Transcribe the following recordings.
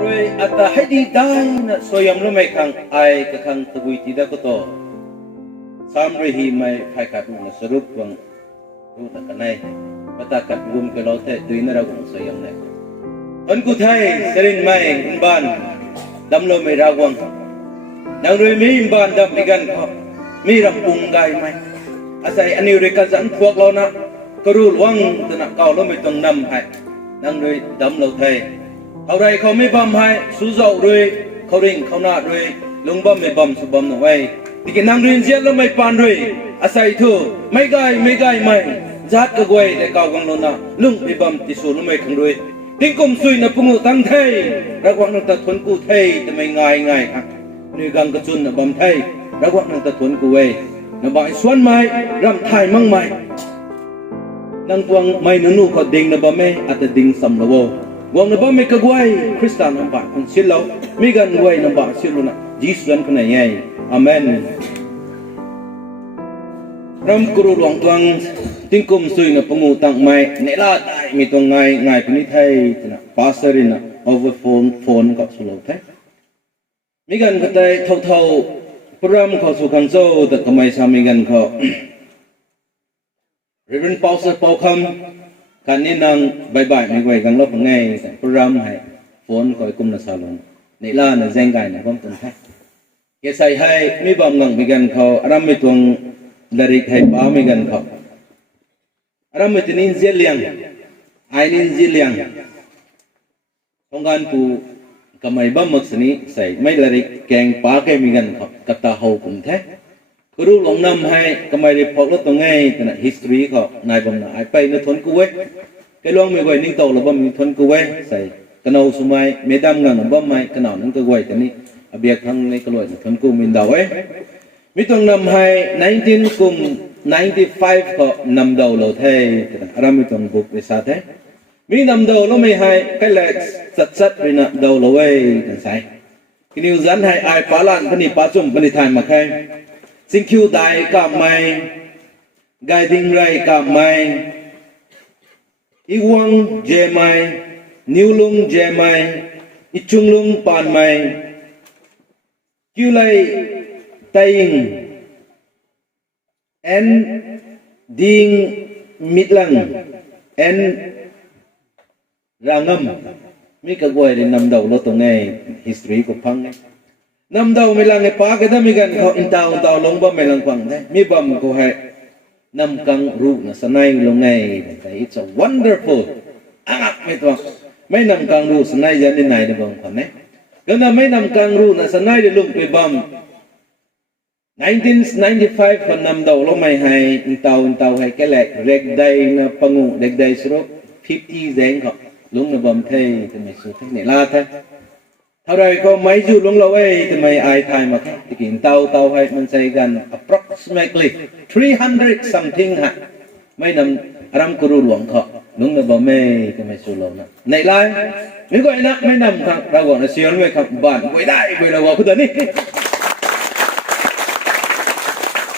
rồi ata hay đi đai na soyam lo mai khang ai ka khang tabui ti da ko to Sangaimei phải cắt một số ruột vàng ruột là cái này bắt ta cắt gom cái lỗ thế tùy nó ra cũng soyam này ấn cụ thể sering mai ban đâm lo mai ra vàng nang rồi mi ban đâm đi gan ko mi ram pung gai mai asai anh yêu cái dẫn thuộc lo na cái ruột vàng từ nãy cao lo mai tung nằm hay nang rồi đâm lo thế hậu đâyเขาไม่บำให้สู้เจ้าด้วยเขาเร่งเขาหน้าด้วยลุงบำไม่บำสุบำหน่อยที่กินนางเรียนเสียแล้วไม่ปานด้วยอาศัยทั่วไม่ไกลไม่จัดกระกวยแต่เก่ากังลนะลุงไม่บำที่สู้แล้วไม่ขังด้วยทิ้งกลมซุยนับพงูตั้งไทยระวังนังตะทนกูไทยแต่ไม่ง่ายครับนี่กังกระจุนนับบำไทยระวังนังตะทนกูเวนับใบสวนไม้รำไทยมั่งไม้นางพวงไม่นุ่เขาดิ่งนับบำไม่อาจจะดิ่งสำละโววงนับไม่กระกวยคริสตานนับคนเสียแล้วมีกันกวยนับเสียลุนะจีสุนคนไหนยัยอาเมนรำกรุหลวงตวงทิ้งกุมซุยนับพงูตั้งไม้เนล่าได้มีตัวง่ายเป็นนิทัยนะพาสเตอรินะโอเวอร์โฟนกับสุโลทัยมีกันก็ได้เท่าพระรำเขาสุขังโซแต่ทำไมสามีกันเขาเรื่องเป่าเสือเป่าคำการนี้นางใบไม่ไหวกันลบง่ายพระรำให้โฟนคอยกุมนัสลงเนล่าน่ะแจงไก่น่ะผมต้นทัยเกี่ยใส่ให้มีบำงังมีกันเขารำมีตัวดาริกให้ป้ามีกันเขารำมีตัวนินเจียเลียงไอ้นินเจียเลียงต้องการผู้กำไมบ้ามักสนี้ใส่ไม่ดาริกแกงป้าแกมีกันเขากับตาหูกุมแท้ครูหลงนำให้กำไมได้พกรถตรงไงแต่น่ะ history เขานายบำนาไอ้ไปนึกทนกูเว้ยแกลวงไม่ไหวนิ่งโตหรือบ่มีทนกูเว้ยใส่กระนาสมัยเมดามงันบ่ไม่กระนานั่งก็ไหวแต่นี่อเบียทั้งในกระโหลกทนกูมินดาวเว้ยมีต้องนำให้19กุม95ก็นำดาวเราเท่อารามีต้องบุกไปซาเท่มีนำดาวเราไม่ให้แค่เล็กสัดไปนะดาวเราเว้ยกันใส่กินิวซันให้ไอ้ปาลันพนิปาจุ่มพนิไทยมาแค่สิ่งคิวได้กับไม่ไกดิ้งไรกับไม่อีวังเจไม่นิวลุงเจไม่อีจุงลุงปานไม่คิวไลTaying and ding mitlang and rangam mi ka goi de nam dau lo to ngai history ko phang ngai nam dau mi lang e pa ke da mi gan kho in tao long ba mi lang phang ngai mi bam ko hai nam kang ru na sanai lo ngai it's a wonderful angak mi to mai nam kang ru sanai jan ni nai de bang phang ngai kana mai nam kang ru na sanai de lung pe bam 1995คนนำดาวลงไม่ให้อินเตาให้แกแหลกเด็กใดนะปังงูเด็กใดสรุป50แสงเขาลุงนะบอมเททำไมสุดที่เนี่ยลาเท่เท่าไรก็ไม่จู่ลุงเราเอ้ทำไมไอทายมาแค่ที่กินเตาให้มันใช้กัน approximately 300 something ฮะไม่นำรำกรูหลวงเขาลุงนะบอมเม่ทำไมสุดเรานะในไลน์นี่ก็ไอ้นะไม่นำครับเราบอกนะเสียงไว้ครับบ้านไว้ได้ไว้เราบอกคุณตานี่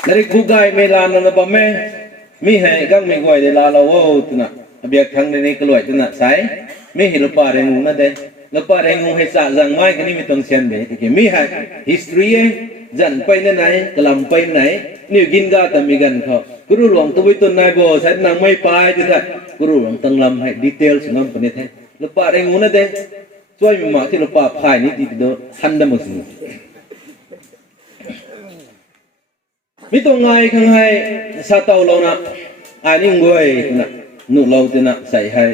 dari bugai melan na ba me mi hai gang mi goi de la la wo tuna abiak thang ni kloi tuna sai mi hi lupa rengu na de lupa rengu he sa jang mai kani mi tong chen be ki mi hai history e jan pai na nai kalam pai nai ni gin ga ta mi gan kho guru luang tu wi tun nai bo sai nang mai pai ti that guru luang tang lam hai details ngam pa ni the lupa rengu na de choi mi ma ti lupa phai ni ti do han da mo suมีตัวไงข้างให้ซาเตาเรานะอันนี้งวยนะนุ่งเราจะนะใส่ให้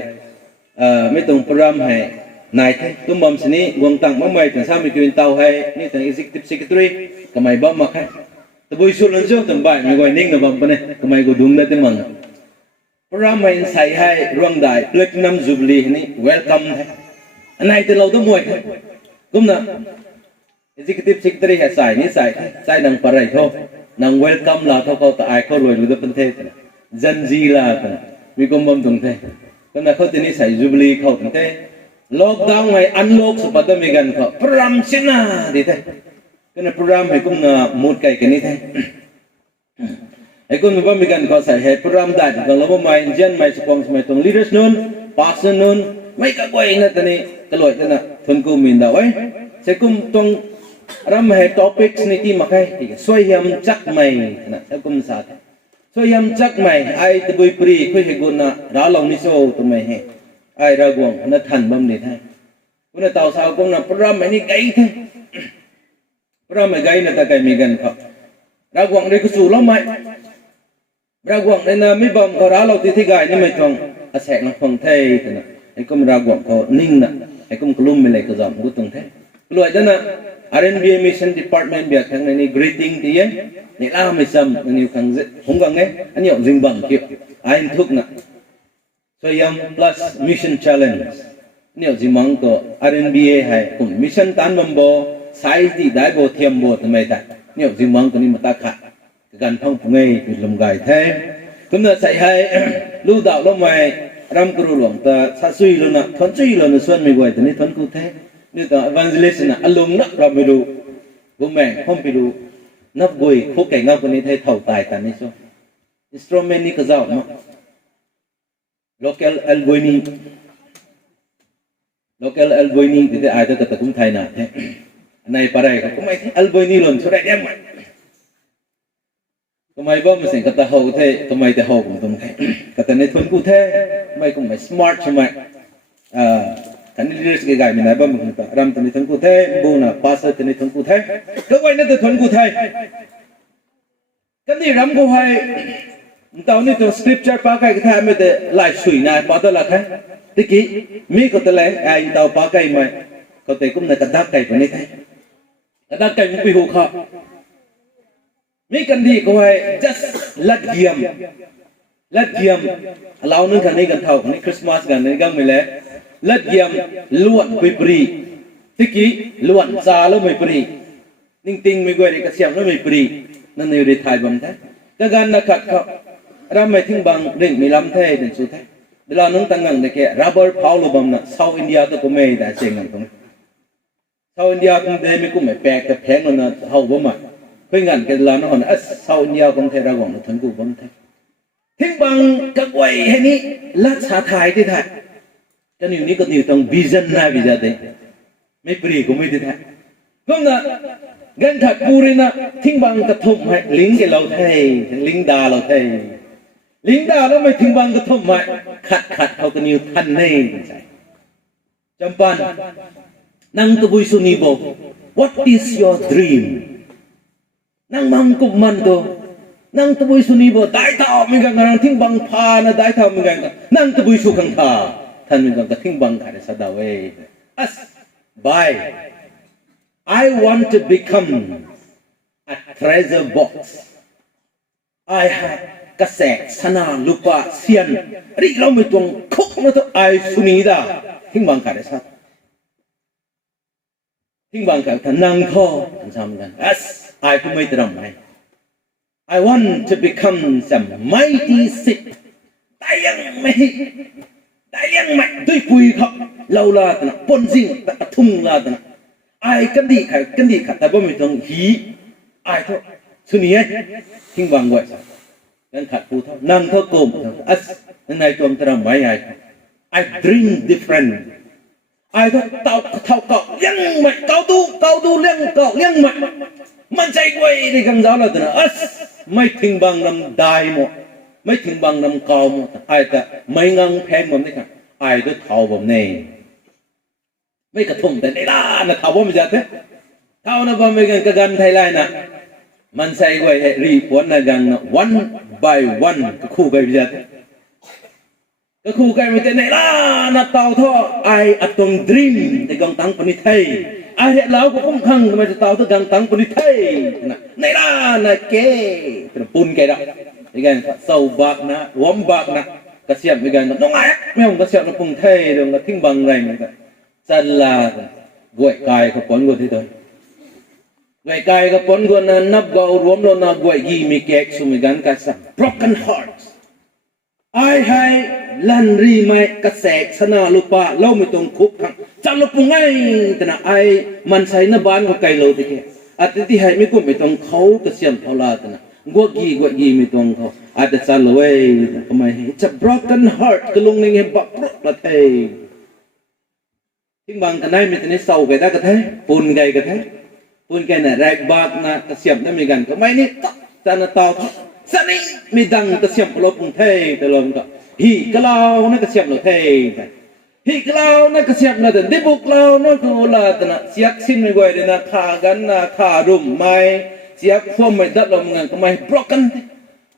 ไม่ต้องพรำให้นายตุ้มบอมสนี้วงตังมั่งไม่ถึงสามีกินเตาให้นี่ถึง executive secretary ก็ไม่บ้ามาให้แต่บุยสุดแล้วเจ้าตั้งบ่ายไม่ไหวนิ่งนะบ้าปะเนี่ยก็ไม่กูดุงได้แต่มันพรำให้ใส่ให้ร่วงได้เลือกนำจูบลีนี่ welcome ให้อันไหนแต่เราต้องมวยกุมนะ executive secretary ให้ใส่นี่ใส่ดังปะไรโทนาง welcome ลาเขาตาไอเขารวยรู้ตัวเป็นเทศจันจีลากันมีกบมตรงเทศก็น่ะเขาจะนี่ใส่จูบลีเขาตรงเทศล็อกดาวน์ไงอันล็อกสุดปัตตามีกันเขาพรำชินะดีเทศก็น่ะพรำให้กุมน่ะมูดไก่กันนี่เทศไอ้กุมน่ะมีกันเขาใส่ให้พรำได้ก็เราไม่เจนไม่สปองสมัยตรง leaders นู้น pastor นู้นไม่ก็ไว้นะตอนนี้ก็รวยนั่นน่ะ ทุนกูมินดาวเสกุมตรงรำให้ท็อปิกนี่ที่มาใครสวยยำจักไม่นะเสกุมสัตสวยยำจักไม่ไอ้ตะบุยปรีคุยให้กุนะราลองนิโซตัวไม่ให้ไอ้รากวงนัททันบัมนี่ท่ากุนะเต่าสาวกุนะพระรำไม่นี่ไกลท่าพระรำไม่ไกลนะตะไกมีกันครับรากวงเด็กสู้ล้อไม่รากวงในนั้นไม่บัมเขาราเราที่ที่ไกลนี่ไม่ต้องอาศัยนักฟังไทยนะไอ้กุมรากวงเขานิ่งนะไอ้กุมกลุ่มไม่เลยก็จำกุตรงไทยกลัวจะนะR&B Mission Department biar thằng này greeting thì ấy, này là mấy sâm, này thằng không cần ấy, anh nhậu dinh bằng kiểu, anh thúc nè, Suaihiam plus Mission Challenge, nhậu dinh bằng có R&B hay cùng Mission tan bom bò, size thì đại bò thiêm bò tụi mày ta, nhậu dinh bằng cái này mà ta khát, cái gan phong phồng ấy, cái lồng gài thêm, cũng là sai hay, lưu đạo lắm mày, ram kêu luồng ta sát suy luôn nè, thuần suy luôn nè xuân mày quay tụi này thuần cụ thế. Như tao evangelist na alung nak rabidu, bumeng không bidu, nắp gùi khúc cảnh ngọc này thấy thầu tài tàn này sao? Instrument này cái gì mà? Local Alboini thì ai đó cái cũng thay nè thế. Này parai cũng mấy Alboini luôn số đại em mày. Tụi mày bao mà sinh cái ta hậu thế, tụi mày ta hậu cũng tụi mày. Cái ta này thuần cụ thế, mày cũng mày smart cho mày. Kan leaders ke gai mina bam ta ram tani thon ku the bu na pastor tani thon ku the ko wai na te thon ku thai kan ni ram ko hai tao ni to scripture pa kai ka tha me te lai sui na pa to la khai ti ki mi ko te le ai tao pa kai mai ko te kum na ka dak kai pa ni thai ka dak kai mu pi hu kha mi kan di ko hai just let giam allow nun kan ni kan thau ni Christmas kan ni gang me le lát giam luận bì bì tích ký luận già lâu mày bì ninh tinh mày quay đi cả xem nó mày bì nên nhiều để thay bằng thế cái gan nó khát khao ra mày thinh bằng đỉnh mày làm thế đỉnh số thế để là nông tăng ngành để kệ rubber Paulo bằng nè South India tôi có mày đã xem ngành không South India cũng thế mày cũng mày bẹt cái phèn nó nè hậu bấm mà khuyên ngành cái là nó còn South India cũng thế ra quảng nó thuần cụ bấm thế thinh bằng các quầy hay ní lát xả thải thế thải cho nên có nhiều tầng vision na bây giờ đấy mấy bì cũng mấy thứ thế không nè gan thật puri na thinh bằng cái thùng hay lính cái lầu thầy lính đà lầu thầy lính đà nó mới thinh bằng cái thùng hay khátเขาก็nhiều thân nàyจำปันนั่งตัวบุยสุนีบอก what is your dream นั่งมังกุบมันตัวนั่งตัวบุยสุนีบอกได้เท่าเหมือนกันนั่งทิ้งบังพานะได้เท่าเหมือนกันนั่งตัวบุยสุขังคาท่านมีการกระทิ้งบังคับสะดาวเอง as by I want to become a treasure box I have กระแสสนาลูปะเซียนรีเราไม่ต้องคุกนะตัวไอสุนีดาทิ้งบังคับสัตว์ทิ้งบังคับท่านนั่งท่อท่านทำกัน as I ก็ไม่ตรำไหม I want to become some mighty ship แต่ยังไม่ได้ยังไม่ด้วยปุยครับเราลาตนะปนสิ่งตะทุ่งลาตนะไอ้กันดีค่ะแต่ว่าไม่ต้องหีไอ้เท่าสุนีทิ้งบางไว้สักนั่นขัดปูเท่านั่งเท่าโกมอัสนั่นนายตัวมันตรำไว้ไอ้ dream different ไอ้เท่าเก่ายังไม่เก่าดูเลี้ยงเก่ายังไม่มันใจไว้ในคำสอนเราตนะอัสไม่ทิ้งบางลำได้หมดไม่ถึงบางน้ำกาวมั้งไอ้แต่ไม่งังแพงมั้งนี่ค่ะไอ้ตัวเท่าแบบนี้ไม่กระทุ่มแต่ในร้านนะเท่าว่าไม่จัดเท่านะว่าไม่กันกระกันไทยไลน์นะมันใส่ไว้รีบวันนะกันนะ one by one ก็คู่ไปไม่จัดก็คู่กันไม่แต่ในร้านนะเท่าท่อไอ้อัตงดรีมในกองตังปนิไทยไอ้เด็กเราก็คุ้มขังทำไมจะเท่าตัวกองตังปนิไทยนะในร้านนะเก๋เป็นปุ่นแกละIkan sau bak na, wam bak na, kasiap ikan nong ayak, memang kasiap na pung thay dong, ting bang rai mereka, salah, gue kai kapon gue itu, gue kai kapon gue na nab gau ruam lo na gue gimi kek sumigan kasam, broken hearts, hai lan ri mai kasek sana lupa, lau mitong kup kang, calo pungai, tena man say na ban ko kay lo tike, at iti hai mikum mitong kau kasiam thala tena. Gua gi mi tong ko ada salaway kamay it's a broken heart kulung ning hibak la tay ทิ้งบางกันได้ไม่แต่ในเสาไปได้ก็เท่ปูนไงก็เท่ปูนไงน่ะแรกบากน่ะกระเสียบนั่นมีกันก็ไม่นี่ก็จะน่ะต่อสันนี่มีดังกระเสียบลบกรุงเทพแต่ลมก็ฮีกะลาวนั่นกระเสียบลบเทพฮีกะลาวนั่นกระเสียบนั่นแต่ดิบุกลาวนั่นคือโอลาแต่น่ะเสียกสิ้นไม่ไหวเลยนะขากันนะขารุ่มไม่เสียกพวกไม่ดัดลมเงินก็ไม่ broken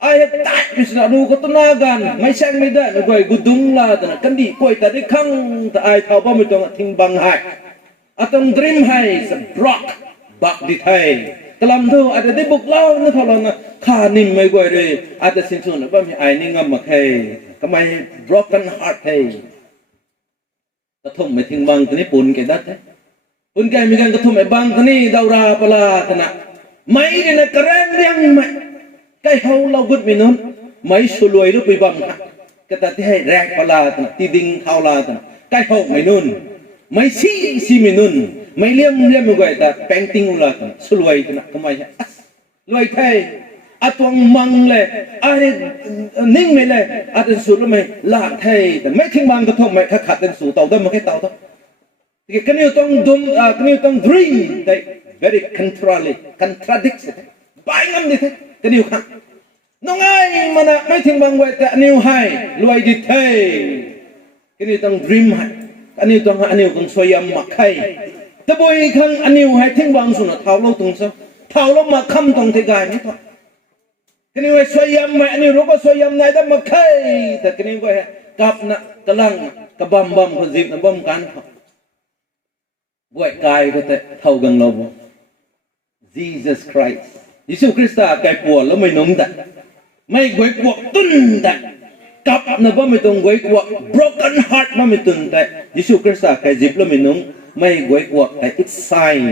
I had that bis na ru ko tunagan mai sang mai da na goi gudung la da kan di koi ta de khang ta ai thau ba mi tong thing bang hai atong dream hai sa rock bak di thai kalam thu ada de buk lao na thalo na kha nim mai goi re ada sin sun ba mi ai ni ngam ma thai ka mai broken heart thai ta thum mai thing bang ta ni pun ke dat pun kai mi kan ka thum mai bang ta ni daura pala ta na mai ni na karang riang mai cái hậu lâu vượt mình hơn mấy số lùi lúc bị bầm cái ta thấy rạc vào là tí đinh thao là cái hậu mình hơn mấy xí mình hơn mấy liêm mình gọi ta painting là số lùi cái mày lùi thay tuang măng lệ ninh mày lệ số lùi mày lạ thay mấy thiên bang cái thông mày khát khát tên số tàu đó mà cái tàu đó cái này tông dream đấy very contradict bài ngâm đi thế cái điều khác nó ngay mà nè mấy thiên bang quay tại nhiều hay loài đi thế cái điều tăng dream hay anh yêu tăng anh yêu con Suaihiam mặc hayแต่บอยครั้งอันนี้ให้ทิ้งบางส่วนเท้าเราตรงซะเท้าเรามาค้ำตรงที่กายนี่ก็กันนี้ว่าSuaihiamไหมอันนี้รู้ว่าSuaihiamไหนแต่มาใครแต่กันนี้ว่ากับนะกำลังกับบัมคนจีบนะบัมกันเขาบอยกายก็แต่เท่ากันเรา Jesus Christ ยิสุคริสต์กายปวดแล้วไม่นุ่มแต่ไม่กวยกวกตุ้นแต่กับนะว่าไม่ตรงกวยกวก broken heart ว่าไม่ตุ้นแต่ยิสุคริสต์กายจีบแล้วไม่นุ่มไม่กวยกวกแต่ it's sign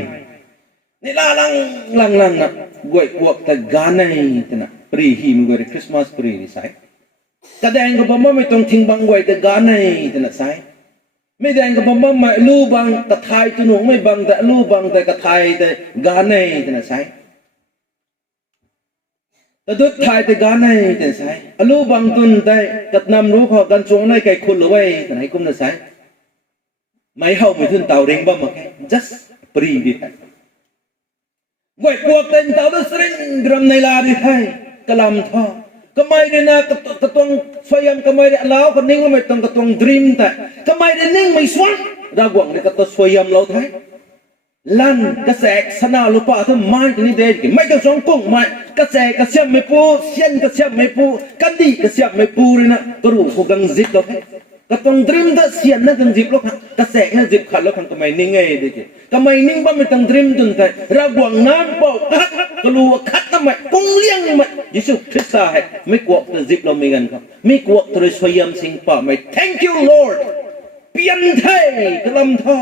นี่ลังนะกวยกวกแต่กาในแต่นะปรีหิมกวยคริสต์มาสปรีนี่ใช่กระแดงกับผมว่าไม่ต้องทิ้งบังกวยแต่กาในแต่นะใช่ไม่แดงกับผมว่าไม่ลู่บังกระทายตัวหนูไม่บังแต่ลู่บังแต่กระทายแต่กาในแต่นะใช่แต่ดุดทายแต่กาในแต่ใช่ลู่บังตุนแต่กัดนำรู้พอกันจงในไก่คุณเลยแต่ไหนกุ้มนะใช่ไม่เข้าไปถึงเต่าเร่งบ้ามาแค่ just ปรีดิไทยกวยกวกเต็นเต่าดุสริงกรำในลาดิไทยกลำท่อก็ไม่ได้นะกระตวงSuaihiamก็ไม่ได้แล้วก็นิ่งไม่ต้องกระตวงดรีมแต่ก็ไม่ได้นิ่งไม่สวงระหว่างในกระตวงSuaihiamเราไทยลั่นกระแสสนาลุปะทั้งไม้ตัวนี้เด็กไม่กระสองกุ้งไม่กระแสกระเสียมไม่ปูเสียนกระเสียมไม่ปูกันดีกระเสียมไม่ปูเลยนะก็รู้พวกกังจิตเราก็ต้องดรีมแต่เสียนนั่นกังจิตเรากระแสนั่นจิตขัดเราก็ไม่นิ่งไงเด็กก็ไม่นิ่งบ้างไม่ต้องดรีมจนแต่ระหว่างน้ำเปล่าคัดก็รู้ว่าคัดทำไมกุ้งเลี้ยงไม่ยิสุคริสต์ให้ไม่กลัวแต่จิตเราไม่กันครับไม่กลัวแต่Suaihiamสิงป่าไม่ thank you Lord เปลี่ยนไทยกลำท่อ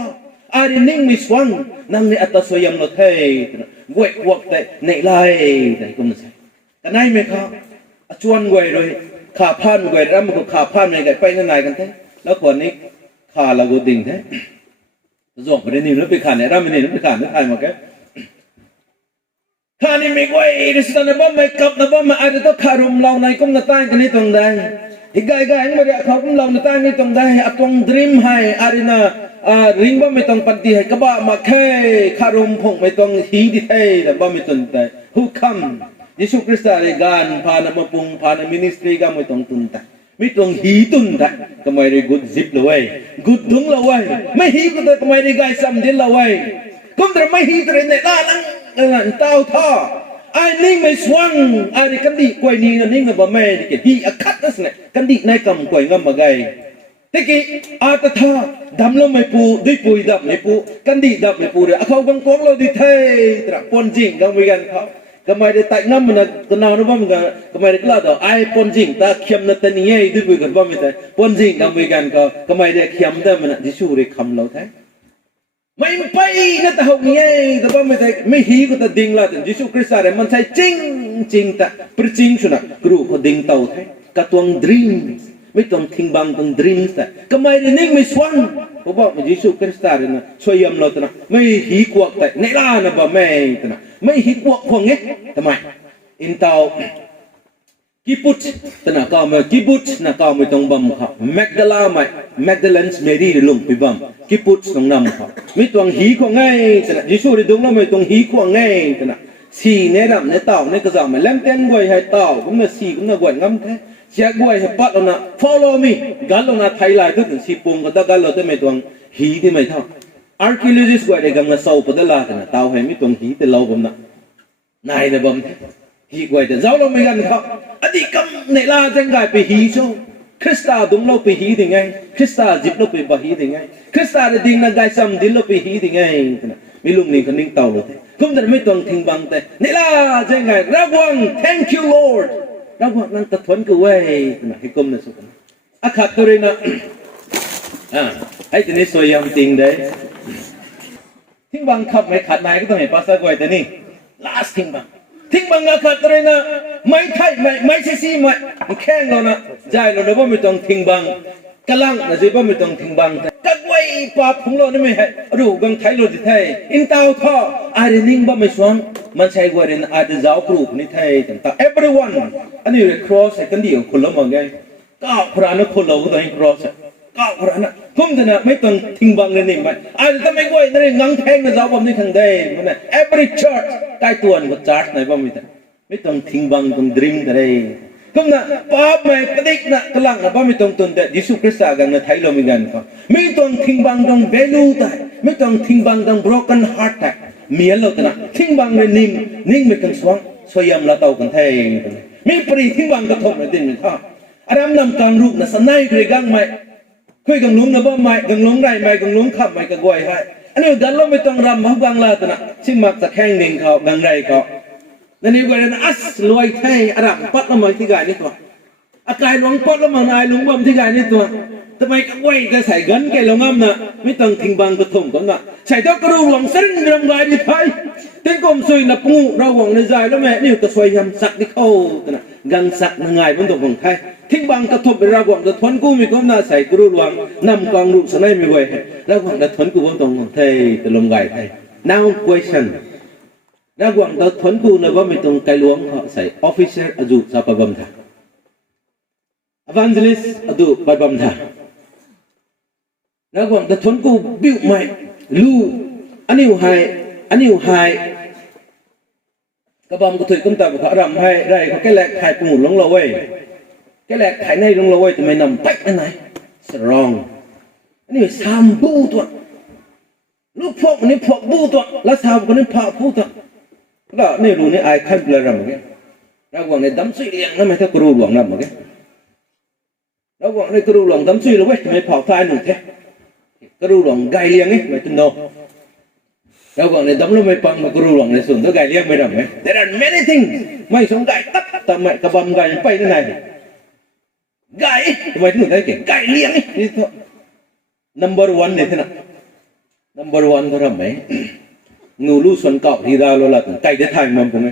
อารินิ่งมิสวันนั่งในอัตSuaihiamเราเท่กวยกวกแต่ในไล่แต่ก็ไม่ใช่แต่ไหนไหมครับชวนกวยเลยขาพานกวยแล้วมันก็ขาพานยังไงไปนั่นไหนกันแท้แล้วคนนี้ขาเราก็ดิ่งแท้ส่งไปในนี้แล้วไปขาเนี่ยร่ำไปนี่แล้วไปขาเนี่ยไทยมาแกขานี่ไม่กวยดิสตันนะบ้าไม่กับนะบ้ามาอาจจะต้องขารุมเราในกุ้งกระต่ายกันนี่ตรงใดอีกไกลๆนี่มาเดี๋ยวเขากุ้งเราในใต้นี่ตรงใดอัตวงดรีมให้อารินาริงบ้าไม่ต้องปฏิให้กระบะมาแค่คารุมพงไม่ต้องหีดิเทแต่บ้าไม่ต้องแต่ฮู้คำยิสุคริสต์ในการพานามาปุงพานามินิสทรีก็ไม่ต้องตุนแต่ไม่ต้องหีตุนแต่ก็ไม่ได้กุดซิปเลยกุดดุงเลยไม่หีก็แต่ก็ไม่ได้ไกซ้ำเดินเลยก็แต่ไม่หีแต่ในด้านนั้นเต้าท่อไอ้นิ่งไม่สว่างไอ้กันดีกวยนี่นิ่งกับบ่แม่ดิเกหีอักขัดนั่นสิกันดีในกำกวยงำมาไงที่กี้อาตท่าดำแล้วไม่ปูด้วยปุยดำไม่ปูกันดีดำไม่ปูเลยเขาบางตัวเราดิเทตระปนจริงก็ไม่กันเขาก็ไม่ได้แต่งน้ำมันก็นอนว่ามันก็ไม่ได้กล้าต่อไอ้ปนจริงตาเขียมนั่นแต่นี่ด้วยปุยกันว่าไม่ได้ปนจริงก็ไม่กันก็ไม่ได้เขียมแต่มันที่ชูเรียกคำเราแท้ไม่ไปนั่นแต่หกนี่แต่ว่าไม่ได้ไม่หีก็แต่ดิ่งละแต่ยิสุคริสต์อะไรมันใช่จริงแต่ประจริงสุนัขกรูเขาดิ่งเต่าแท้กระตวงดรีมไม่ต้องทิ้งบังต้องดรีมแต่ก็ไม่ได้นิ่งไม่สว่างเพราะว่ายิสุคริสต์เนี่ยSuaihiamเราแต่นะไม่หีกวกแต่ในล่านะบ่แม่แต่นะไม่หีกวกพวกนี้ทำไมอินเตา kiput tana ka me kiput na ka me tong bam kha magdala mai magdalens mary lung pi bam kiput tong nam kha mi tong hi ko ngai tana jisu ri dong na me tong hi ko ngai tana si ne ram ne taw ne ka za me lam ten goi hai taw kum na si kum na goi ngam the sia goi hai pat na follow me gal lo na thai lai tu si pung ka da gal lo te me tong hi ti mai tha archaeologist goi de gam na sau pa da la tana taw hai mi tong hi te lo bam na nai de bam hi goi de zau lo me gan kha adi kam ne la jang gai pe hi cho Krista dung lo pe hi ding ai Krista jip lo pe ba hi ding ai Krista de ding na gai sam din lo pe hi ding ai mi lung ning kan ning taw lo te kum da me tong thing bang te ne la jang gai ra wang thank you lord ra wang nang ta thon ku wei na hi kum na su kan akhat to re na ai te ne Suaihiam ting dai thing bang khap mai khat nai ko to me pastor goi te ni last thing bang thing bang akhat to re na mai thai mai si mai kheng lo na jai lo ba mi tong thing bang kalang na ji ba mi tong thing bang ka wei pa phung lo ni me hai ru gang thai lo di thai in tao tho a re ning ba mai swang man chai gwa ren a de zau kru ni thai tan ta everyone ani re cross hai kan di khul lo ma ngai ka phra na khul lo ko in cross ka phra na kum da na mai tong thing bang le ni mai a ta mai goi na ngang theng na zau ba ni khang dai man every church kai tuan ko church nai ba mi ta mai tong thing bang tong dream da dai kum na pa mai padik na kalang na ba mi tong tun da Yesu Krista gang na thai lo mi gan ko mi tong thing bang dong value ta mi tong thing bang dong broken heart ta mi lo ta na thing bang le ning mi kan swang Suaihiam la tau kan thai mi pri thing bang ka thom na din mi tha aram nam kang ru na sanai kri gang mai khoi gang lung na ba mai gang lung rai mai gang lung khap mai ka goi hai ani gan lo mi tong ram ma bang la ta na sim mak sa kheng ning khao gang rai khaoนั่นนี่ก็เรียนอัสลอยไทยอารัมปัดละมันที่กายนี่ตัวอากายหลวงปัดละมันอายหลวงบ่มที่กายนี่ตัวทำไมก็ไว้ก็ใส่กันแกลงอ้ำนะไม่ต้องทิ้งบางกระทุ่มกันนะใส่เจ้ากระดูกหลวงซึ่งรำลายมีไทยถึงกลมซุยนับงูเราหวังในใจแล้วแม่นี่ก็สวยยำสักที่เข้านะกังสักง่ายมันต้องของไทยทิ้งบางกระทุ่มเป็นเราหวังแต่ทนกูมีก้มหน้าใส่กระดูกหลวงนำกองรูปสนายไม่ไหวแล้วหวังแต่ทนกูมันต้องของไทยแต่ลงไก่ไทย now questionนักวังเราทนกูนะว่าไม่ตรงไกลหลวงเขาใส่ officer อดูสับบัมท่า evangelist อดูบับบัมท่านักวังเราทนกูบิ้วไม่ลู่อันนี้อยู่ไฮกระบอมก็ถือกำตับเขารำให้ได้เขาแค่แหลกถ่ายปูลงเราไว้แค่แหลกถ่ายในลงเราไว้แต่ไม่นำไปอันไหน strong อันนี้สามบูตัวลูกพวกนี้พวกบูตัวแล้วสามคนนี้พาบูตัวก็นี่รู้นี่ไอ้ขั้นเปลือยรำมั้งเราหวังในดำซุยเลี้ยงนั่นไม่ใช่กรูหลวงรำมั้งเราหวังในกรูหลวงดำซุยเราเว้ยไม่เผาทายหนุ่มแท้กรูหลวงไก่เลี้ยงนี่ไม่ตุนโนเราหวังในดำเราไม่ปังมากรูหลวงในส่วนตัวไก่เลี้ยงไม่รำไหม There are many things ไม่สงไก่ตัดทำไมกระบำไก่ไปนั่นไงไก่ทำไมถึงได้เก่งไก่เลี้ยงนี่ตัว number one เนี่ยท่าน number one ก็รำไหมงูรู้ส่วนเกาะที่เราเราละไก่ได้ทายมันผมไง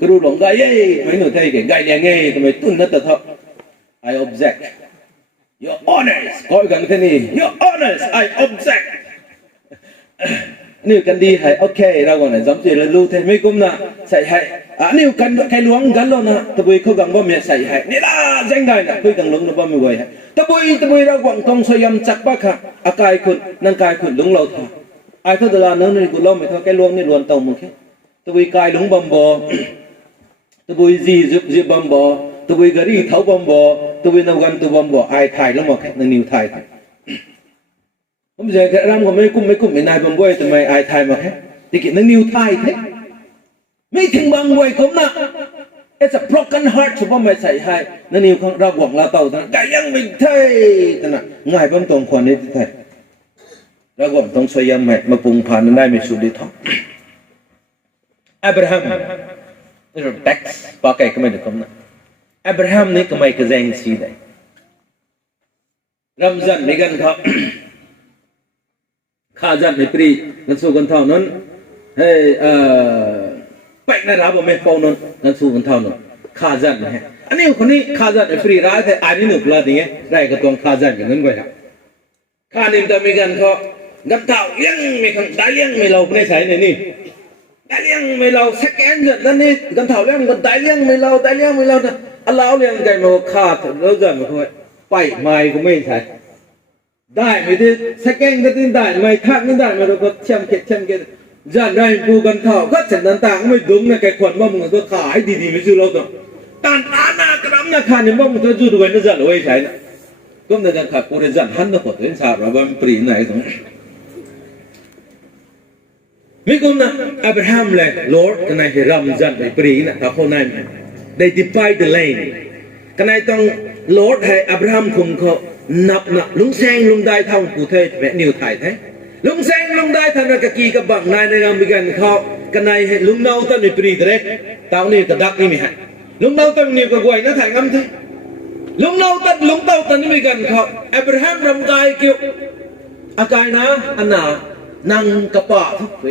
กรูหลงไก่เย้ไม่หนูไทยไก่เลี้ยงเงี้ยทำไมตุ้นนั่นแต่เท่า I object your honors ก็อีกกันแค่นี้ your honors I object นี่กันดีให้โอเคเราก่อนนะจำจีเรารู้เท่ไม่กุ้มนะใส่ให้นี่กันใครหลวงกันแล้วนะตะบุยเขากังว่ามีใส่ให้นี่ละเจ๊งได้นะคุยกังหลงนะว่ามีไว้ให้ตะบุยเราหวังตรงสยามจักบ้าค่ะอากายคุณนังกายคุณหลงเราท่าไอ้ทุกตลาดนั้นนี่กูล้อมไม่เท่าแค่ลวงนี่ล้วนเต่ามึงแค่ตัววีกายหลงบำบอตัววีจีบำบอตัววีกะรีเท้าบำบอตัววีนวันตัวบำบอไอ้ไทยแล้วมาแค่ในนิวไทยผมจะแค่รำเขาไม่กุ้มไม่นายบำบอยทำไมไอ้ไทยมาแค่ที่กินในนิวไทยแค่ไม่ถึงบางวัยผมนะ it's a broken heart สุภาพไม่ใส่ให้ในนิวของเราหวังเราเต่าแต่ยังไม่ไทยแต่น่ะง่ายบำตรงคนนี้ที่ไทยแล้วก็ต้องใช้ยาแม่มาปรุงผ่านได้ไม่สุดที่ท้องอับราฮัมนี่เราแท็กซ์ปากไก่ก็ไม่ได้คำนั้นอับราฮัมนี่ก็ไม่กระเจงสีได้รำจันนี่กันครับข้าจันไม่ปรีกันสู้กันเท่านั้นเฮ้ไปในร้านผมไม่ฟ้องนั้นกันสู้กันเท่านั้นข้าจันนะอันนี้คนนี้ข้าจันไม่ปรีร้ายแต่อันนี้หนุกละทีเงี้ยได้ก็ต้องข้าจันอย่างนั้นไว้ครับข้านี่จะมีกันเขานับเท่าเลี้ยงไม่ขังได้เลี้ยงไม่เราในสายไหนนี่ได้เลี้ยงไม่เราสักแอนเกิดนั่นนี่กันเท่าเลี้ยงกันได้เลี้ยงไม่เรานะ อัลลอฮ์เลี้ยงใจมาฆ่าแล้วจะมาคุยไปไม่ก็ไม่ใช่ได้ไม่ได้สแกนก็ได้ไม่ทักไม่ได้มาเราก็เชื่อมเก็ตจันได้ปูกันเข้าก็เสร็จต่างๆไม่ดุงนะแกขวัญว่ามึงก็ขายดีๆไม่ซื้อเราต้องการนากระดำนาคาเนี่ยว่ามึงจะจูดไว้นะจันเอาไว้ใช่นะก็ในจันขับกูเรจันหันนะพอถึงชาบเราว่ามันปรีไหนตรงไม่กุมนะอับราฮัมเลยลอร์ดกันในรำจันไปปรีนะถ้าคนนั้นได้ดิพายเดลน์กันในต้องลอร์ดให้อับราฮัมคุมเขานับนะลุงแซงลุงได้เท่ากูเทศแบบนิวไทยแท้ลุงแซงลุงได้ทำนักกีกับบังนายในงานมีกันเขากันในลุงเนาตั้งในปรีเด็กตาวนี่กระดักนี่ไม่ให้ลุงเนาตั้งนี่ก็กวยนะถ่ายงามแท้ลุงเนาตั้งลุงเต้าตั้งนี่มีกันเขาอับราฮัมรำกายเกี่ยวอากายนะอันน่ะนั่งกระป๋าทุกเว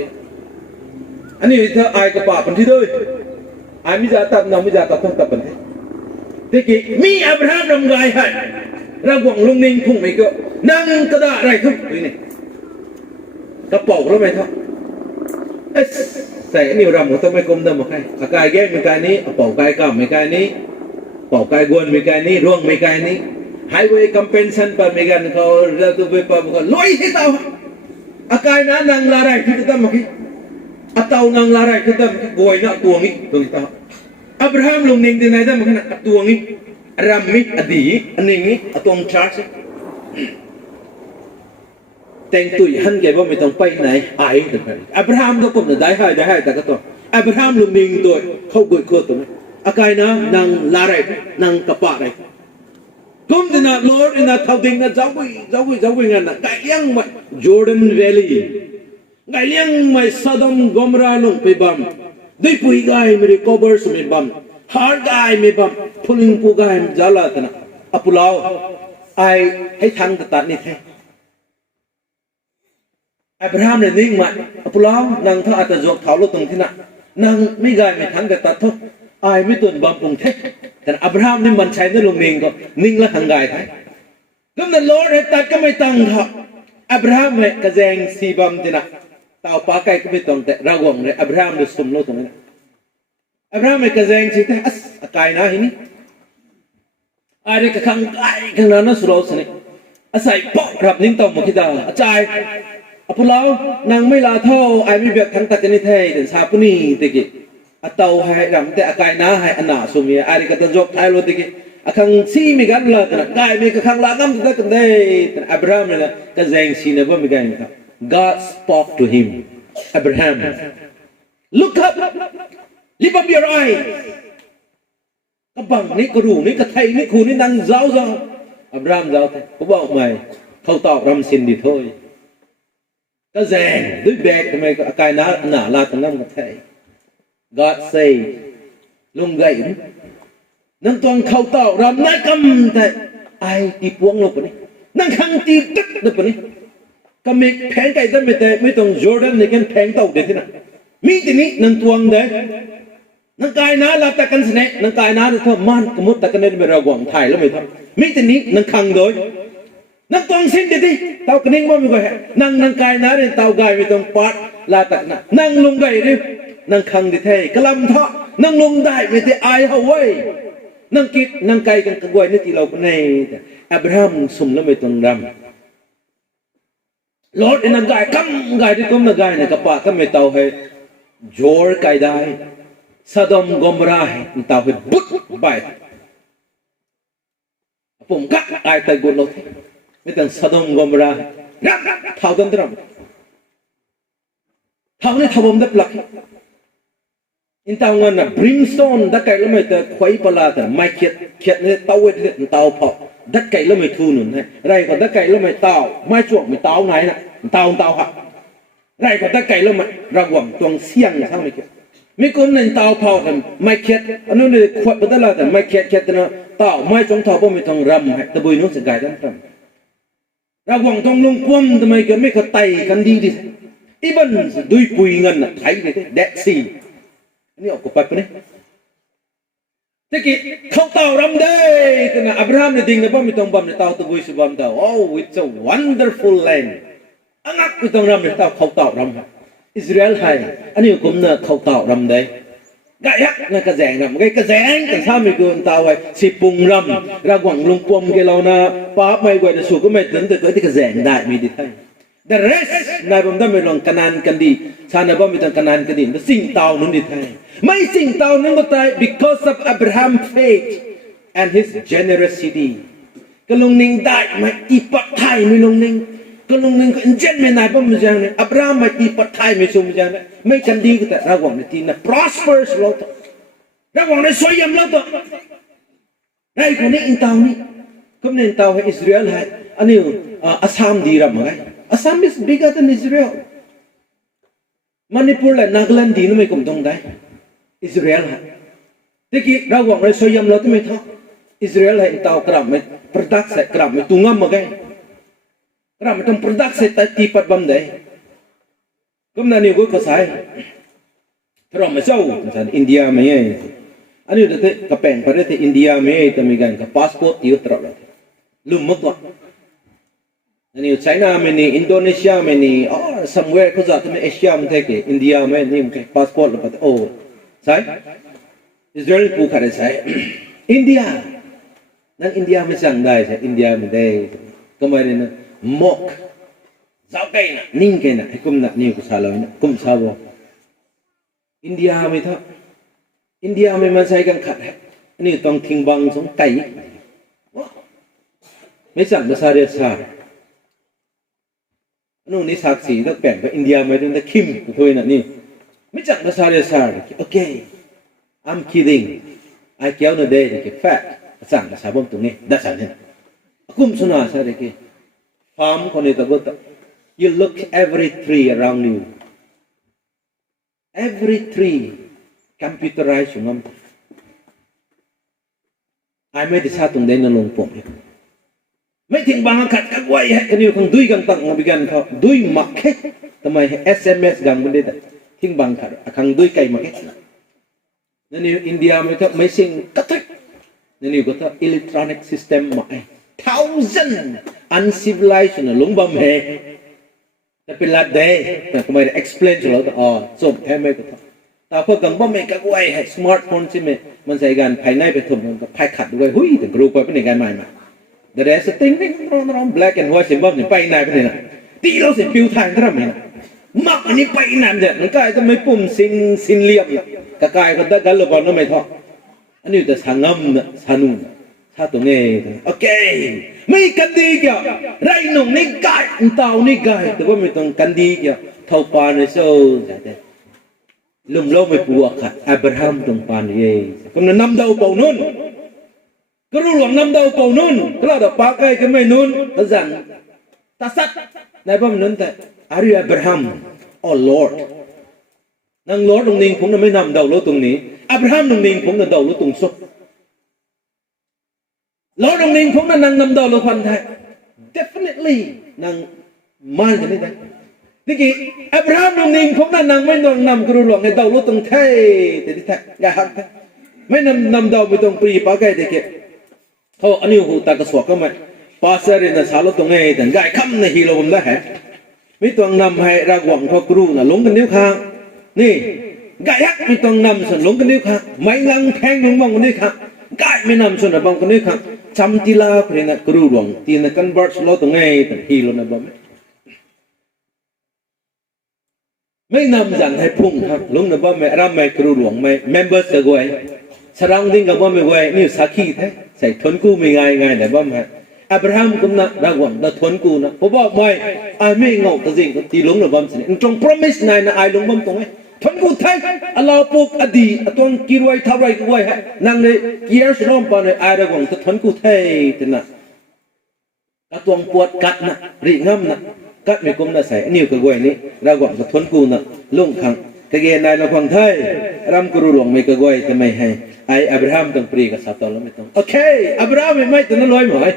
อันนี้เธอไอกระป๋าเป็นที่ด้วยไอมิจาตัดน้องมิจาตัดต้องตัดเป็นที่ที่กี้มีอับราฮัมรำกายให้ระหว่างลุงนิ่งพุ่งไม่ก็นั่งกระดาอะไรทุกเวนี่กระป๋าแล้วไหมครับใส่นิ้วรำของตัวไม่กลมเดิมหมดใครอากายแยกมีกายนี้เป่ากายก้ามมีกายนี้เป่ากายกวนมีกายนี้ร่วงมีกายนี้ไฮเวย์คัมเพนชั่นปามีกันเขาเราตัวไปปาบุกลอยที่เตาอากายนั้นนางลาไรที่kita maki atau nang larai kita goi nak tuangi tu kita Abraham lung ning dinai dah maki nak tuangi rammi adi aningi atong charge แต่งตุยหันแกว่าไม่ต้องไปไหนไอ้แต่ไปอับราฮัมก็ผมจะได้ให้แต่ก็ตัวอับราฮัมลุงนิงตัวเขากดโคตรตัวอากายนะนางลาไรนางกระปะไรกุมดินาลอร์ดินาท้าวดิ่งนะจ้าวิงันนะไก่เลี้ยงมาจอร์แดนแวลลีไก่เลี้ยงมาซาดัมกอมราลงไปบัมด้วยปุยกายมีคอเบอร์สมีบัมฮาร์กายมีบัมพุลิงปุกายมีจาลาตนะอปุลาวไอให้ทางตัดนี่แท้อับราฮัมเนี่ยนิ่งมาปุลาวนางท่าอาจจะยกเท้าลงตรงที่น่ะนางไม่กายไม่ทันกับตัดทุกไอ้ไม่ตุนบำปรุงเทคแต่อับราฮัมนี่มันใช้ในลงนิ่งก็นิ่งและทางกายไทยก็นั่นลอร์ดตัดก็ไม่ตั้งครับอับราฮัมเนี่ยกระแจงสีบำที่น่ะเต่าปากไก่ก็ไม่ต้องแต่ระวังเลยอับราฮัมเนี่ยสุ่มโลตรงนี้นะอับราฮัมเนี่ยกระแจงสีแต่กายนะเห็นนี่อะไรก็ข้างกายข้างนั้นน่ะสุดสนิทอาศัยปอกรับนิ่งต่อมาคิดได้อาจารย์พวกเรานางไม่ลาเท่าไอ้ไม่เบียดทั้งตัดกันนี่เท่แต่ชาปุนีตะกี้อัตเตาให้รำแต่อากายน้าให้อนาสมีไอ้ก็จะจบท้ายรถตะกี้อาคังซีมีกันละแต่กายมีกับคังลาน้ำตะกันได้แต่อับราฮัมเนี่ยก็แจงซีนะว่ามีกันครับ God spoke to him Abraham look up lift up your eye ก็บังนี่ก็รู้นี่ก็ไทยนี่คูนี่นางเจ้าอับราฮัมเจ้าเขาบอกใหม่เขาตอบรำสินดีถ้อยก็แจงด้วยแบกทำไมก็กายน้าหนาลาตรงนั้นก็ใช่ God say ลุงไก่นั่งตรงเขาเต่ารำนักกำแต่ไอตีพวงลงไปนี่นั่งขังตีตึ๊ดลงไปนี่ก็มีแผงไก่ได้ไม่ต้องจอร์แดนในกันแผงเต่าเด็ดที่นั่นมีที่นี้นั่งตวงเด็ดนั่งกายน้าลาตะกันสเนะนั่งกายน้าเธอมันกมุดตะกันเดินไประวังถ่ายแล้วไม่ทำมีที่นี้นั่งขังโดยนักตองสิ้นดีๆเต่ากระดิ่งว่ามีก็แห่นั่งกายนะเรื่องเต่ากายไม่ต้องปัดลาตักนะนั่งลงได้ดินั่งคังดีเท่กระลำเทาะนั่งลงได้ไม่ได้อายเอาไว้นั่งกิดนั่งไกลกันกระวยนึกที่เราในอับราฮัมสุ่มแล้วไม่ต้องรำลอดนั่งกายกำกายที่ก้มนั่งกายในกระปะก็ไม่เต่าให้โจรกายได้ซาดอมกอมราให้เต่าให้บุดไปผมก็อายแต่กุลเราไม่ต้องสะดมกอมราเท่ากันตรำเท่านี้ทำผมได้ปลักอินทางวันน่ะบริมสโตนดักไก่แล้วไม่แต่ควายปลาแต่ไม่เขียดเนี่ยเต้าเวทเนี่ยเต้าพอดักไก่แล้วไม่ทูนุ่นให้ไรก็ดักไก่แล้วไม่เต้าไม่จ่วงไม่เต้าไหนน่ะเต้าหักไรก็ดักไก่แล้วไม่ระวังตรงเสี่ยงเท่าไม่เขียดมีคนหนึ่งเต้าพอแต่ไม่เขียดอันนู้นเนี่ยขวดไปตลอดแต่ไม่เขียดแต่เนาะเต้าไม่จงเท่าเพราะไม่ต้องรำให้ตะบุยนู้นสกายทั้งรำระวังตรงลงคว่ำทำไมกันไม่เข้าไตกันดีดิอีบันด้วยปุยเงินน่ะไทยเลยเด็ดซีนี่ออกไปปะเนี่ยตะกี้เขาเต่ารำได้แต่นะอับราฮัมเนี่ยดิ่งนะบ้าไม่ต้องบัมเนี่ยเต่าตะบุยสุบัมเต่า oh it's a wonderful land อังอักไม่ต้องรำเนี่ยเต่าเขาเต่ารำอิสราเอลไทยอันนี้ผมเนี่ยเขาเต่ารำได้ gaya na ka zeng ram gai ka zeng kan sa mi kun ta wai si pung ram ra gwang lung pom ke lo na pa mai goi da su ko mai ten te ko ti ka zeng dai mi di thai the rest na bam da mai long kanan kan di sa na bam mi tang kanan kan di na sing tao nun di thai mai sing tao nun ko tai because of Abraham faith and his generosity ka lung ning dai mai ti pa thai mi lung ning ka lung ning kan jen me nai bam mi jang ne Abraham mai ti pa thai mi sum jang ne mai kan di ka ra gwang ne ti na prosperous lo to ra gwang ne Suaihiam lo to nai ko ne in tao ni kom ne tao hai Israel hai ani Assam di ram mai Assam is bigger than Israel Manipur la Nagaland di no mai kom dong dai Israel hai teki ra gwang ne Suaihiam lo to mai tho Israel hai tao kram mai product sai kram mai tungam ma gai kram mai tong product sai ta ti pat bam dai kom na ni go ko sai from mai sau san India mai ani de ka pen pare te India mai te mi gan ka passport yu tra la lum mo to ani China mai ni Indonesia mai ni or somewhere ko za te Asia mai te ke India mai ni ke passport la pat oh sai Israel pu khare sai India nang India mai sang dai sai India mai dai ko mai ni mok zau kai na ning kai na kum na ni ko sa lo na kum sa bo India mai tho India mai man sai kan khat hai ni tong thing bang song kai mai sang da sa re sa nu ni saksi da pen ba India mai da kim ko thoi na ni mai sang da sa re sa okay I'm kidding I kéo nó đây thì cái fact sang là sao bom tung nghe đã sang hen kum suna sa de ke farm ko ni ta got you look every tree around you every tree computerized ngam ai mai di sa tung den long pom mai thing bang khat ka wai he kan yu khang dui gang tang bi gan kho dui mak he tamai SMS gang bun de thing bang khat khang dui kai mak he nên India mới thọ mấy sinh cắt thách nên có thọ electronic system mà thousand uncivilized là lúng bầm hèแต่เป็นลัดเดย์แต่ทำไมได้ explain choเราแต่อ๋อส่งแท้ไม่ก็ทำแต่พอกังบ่ไม่ก็ไว้ให้ smartphone ใช่ไหมมันใส่กันภายในไปถมมันก็ภายขัดด้วยหุ้ยแต่กรูไปเป็นยังไงใหม่มา the rest thing thingร้อน black and white สิบ่เนี่ยไปไหนไปเนี่ยตีเราสิฟิวทางเท่าไหร่มักอันนี้ไปนั่นเด็ดมันกลายจะไม่ปุ่มสินเลียมกกายก็ได้กันหรือเปล่าไม่ทออันนี้จะสังงมนะสานุนถ้าตรงนี้โอเคไม่กันดีเกี่ยวไรหนุ่มนี่กายเต่านี่กายแต่ว่าไม่ต้องกันดีเกี่ยวเท่าปานในโซ่ใช่ไหมลุ่มโลกไม่ปัวขัดอับราฮัมตรงปานนี่ก็นั่นนำดาวเป่านุ่นก็รู้หลวงนำดาวเป่านุ่นก็เราปากไอ้ก็ไม่นุ่นก็สั่งตาสัตในบ้านนุ่นแต่Are you Abraham or Lord นาง Lord ตรงนี้ผมน่ะไม่นำเดาโลตรงนี้ Abraham ตรงนี้ผมน่ะเดาโลตรงสุด Lord ตรงนี้ผมน่ะนางนำเดาโลพันไทย definitely นางมันกันนี่ได้ที่กี้ Abraham ตรงนี้ผมน่ะนางไม่นำกรุหลวงให้เดาโลตรงไทยแต่ที่แท้อย่าหักไม่นำเดาไปตรงปรีปากไก่แต่เก็บเขาอันนี้หูตากระสวกก็ไม่ภาษาเรียนสาวโลตรงนี้แต่ไก่คำในฮีโร่ผมได้ฮะไม่ต้องนำให้รากหวังทอกรูน่ะลงกันนิ้วค้างนี่กายักไม่ต้องนำส่วนลงกันนิ้วค้างไม่ลังแพงลงบ้างกันนิ้วค้างกายไม่นำส่วนบ้างกันนิ้วค้างจำทีลาเพลงกรูหลวงทีนักกันบัตรเราตรงไงแต่ฮีโร่นะบ้างไม่นำจันให้พุ่งครับลงนะบ้างไม่รำไม่กรูหลวงไม่เมมเบอร์สกวยสราวดิ้งกับบ้างไม่ไว้นี่สักขีดให้ใส่ทนกู้ไม่ง่ายแต่บ้างฮะอับราฮัมก็นะรากหวังแต่ทนกูนะผมบอกไม่ไอ้ไม่เงาแต่จริงตีหลงหรือบ้างสิตรง promise นายนะไอ้หลงบ้างตรงไหนทนกูไทยอัลลอฮ์ปกอดีตตรงกี่ไว้เท่าไรก็ไว้ฮะนั่งในกี่ร้อยล้อมปานในไอ้รากหวังแต่ทนกูไทยแต่นะกระตวงปวดกัดนะรีง่ำนะกัดไม่ก้มนะใส่นิ้วกระไว้นี้รากหวังแต่ทนกูนะลุ่งขังแต่เกณฑ์นายเราฟังไทยรำกรูหลวงไม่กระไว้จะไม่ให้ไอ้อับราฮัมต้องปรีกับซาตอนแล้วไม่ต้องโอเคอับราฮัมไม่แต่นั้นลอยหมาย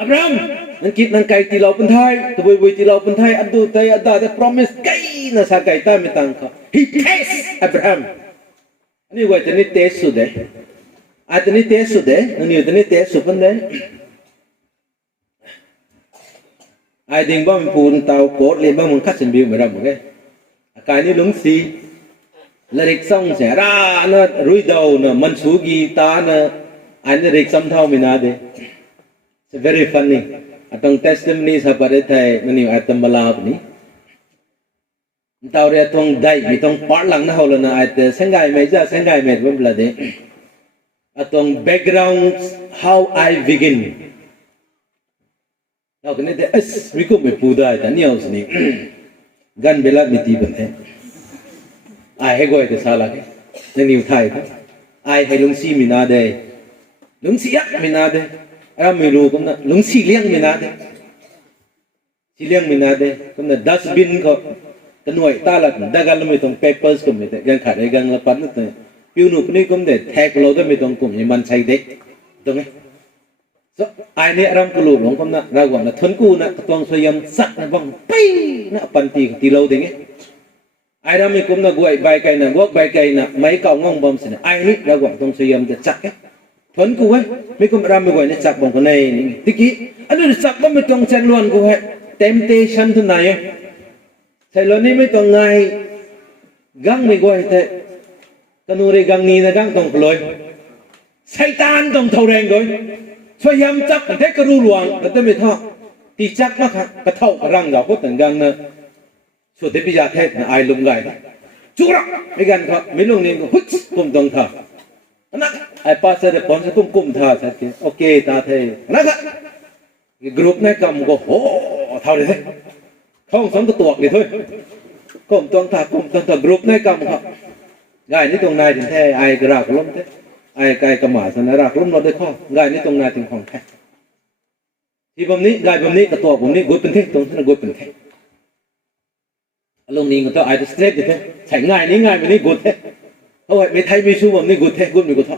อับราฮัมนั่นคิดนั่นไก่ที่เราเป็นไทยตัวบุยที่เราเป็นไทยอันดูไทยอันดาแต่ promise ไก่น่ะสักไก่ตาไม่ต่างเขา he test อับราฮัมอันนี้ว่าจะนี่เทสสุดเลยอาจจะนี่เทสสุดเลยนั่นอยู่จะนี่เทสสุดพันเลยไอ้ดิ่งบ้ามันปูนเตาโกดเลยบ้ามันคัดสินบิวไม่รับหมดเลยอาการนี้หลงสี lyric song sẽ ra nó rui đầu nó mình số guitar nó anh lyric somehow mình nói it's very funny atong testimony sa pare thai mani atam balap ni tao re tong dai mi tong part lang na holo na at Sangaimei bom blade atong background how I begin tao kene de as mi ko me puda ta ni aus ni gan bela mi ti ban the ai he goi de sala ke ni thai ai he lung si mi na de lung si yak mi na de mi lu cũng là lúng xì liang mình nade cũng là dustbin có cái nuôi ta là đã gần là mình tông papers của mình gần khát đấy gần là bắn được piu nụ cái cũng để tag lâu đó mình tông cùng như mình xây đấy đúng không? So ai nè ram cái lũ lông cũng là ra quảng là thuần cu nè tuang Suaihiam sắc nè vòng pi nè bắn tì lâu đấy nghe ai ram mình cũng là guai bài cây nè guốc bài cây nè mấy cậu ngon bom xịn ai nè ra quảng tuang Suaihiam để chắc ấy thuần cu ấy mấy con ram mấy gọi nó chắc bằng cái này tiki anh nói chắc bằng mấy con chân luôn cu ấy temptation thế này ấy thầy lớn đi mấy con ngày găng mấy gọi thế cái nồi găng ni là găng tông lôi Satan tông thâu đen rồi Suaihiam chắc thế cái ru luang cái tên thọ thì chắc mắc cái thâu cái răng rào có từng găng nữa suốt thế bây giờ thế là ai lùng gài chú răng mấy găng thọ mấy lùng này hút cùng tông thọ ai pass the response kum tha sa okay ta the na cái group này cầm có hổ thao đấy không sống cái tuộc này thôi cùng tuông thà group này cầm họ gài ní tông này thì thế ai cái rạc lắm thế ai cái cầm mã sao rạc lắm nó đấy không gài ní tông này thì không thế thì bấm ní gài bấm ní cái tuộc bấm ní gối bên thế tông thế là gối bên thế lúc này người ta ai stress thế chạy ngài ní bên ní gối thế ôi mấy thầy mấy chú bấm ní gối thế gối mình gối thọ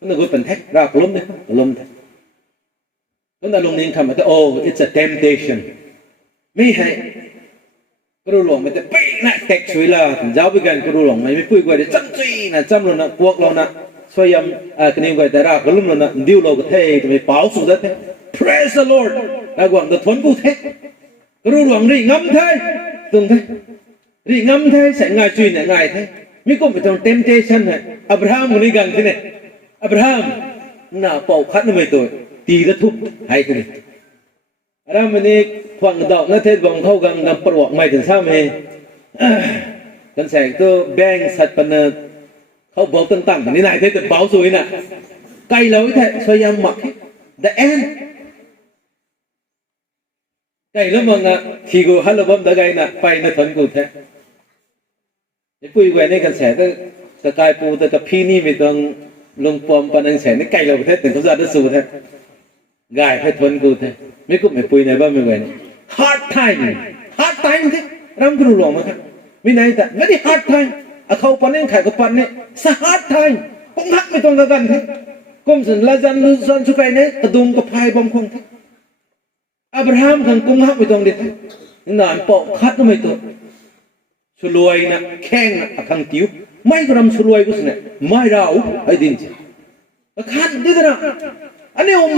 nó gối bên thế rạc lắm đấy lắm thế chúng ta lúc này thầm nói oh it's a temptation mấy hay cái đồ lỏng mình sẽ bị nát tẹt suy là giáo với gần cái đồ lỏng mình mới để chăm truy là chăm rồi nè cuộc rồi nè Suaihiam cái này gọi là ra cái lúc rồi nè điêu lâu cái thế thì mình báo xuống đất thế praise the Lord đã quảng được thuần cụ thế cái đồ lỏng đi ngâm thế từng thế đi ngâm thế sẽ ngài truy này ngài thế mấy con phải trong temptation này Abraham của này gần thế này Abraham nào bảo khát nó mấy tuổi tì rất thúc hay thế này ra mình khoảng đầu nó thế vòng thâu gần gần bật màyถึง sao mày cần sẻ tôi bang sạch phần khâu bảo tăng tăng cái này thế tự báo rồi nè cây lối thế Suaihiam mặc the end cây lắm mà khi cô hát là bấm đã gây nè phải nó thuần cụ thế cái vui quen này cần sẻ tôi cái cây pu tôi cái phi ni mìnhต้องลงปอมปนังแสนนี่ไก่เราthếถึงเขาจะได้สู้thế gài phải thuần cụ thế mấy cụm mày pui này bao nhiêu vậy hard time thế ram cái đồ mà mấy này ta very hard time à khâu pan nên khai cái pan này sa hard time không hắc mấy trong cái gần thế công sự là dân số cái này cái đùng cái phai bom không thế Abraham thằng cũng hắc mấy trong đấy thế nên anh bỏ khát nó mấy tuổi số lùi nè khen nè thằng tiêu mấy cái ram số lùi cái gì này mai rau hay tin chứ khát thế nào anh ấy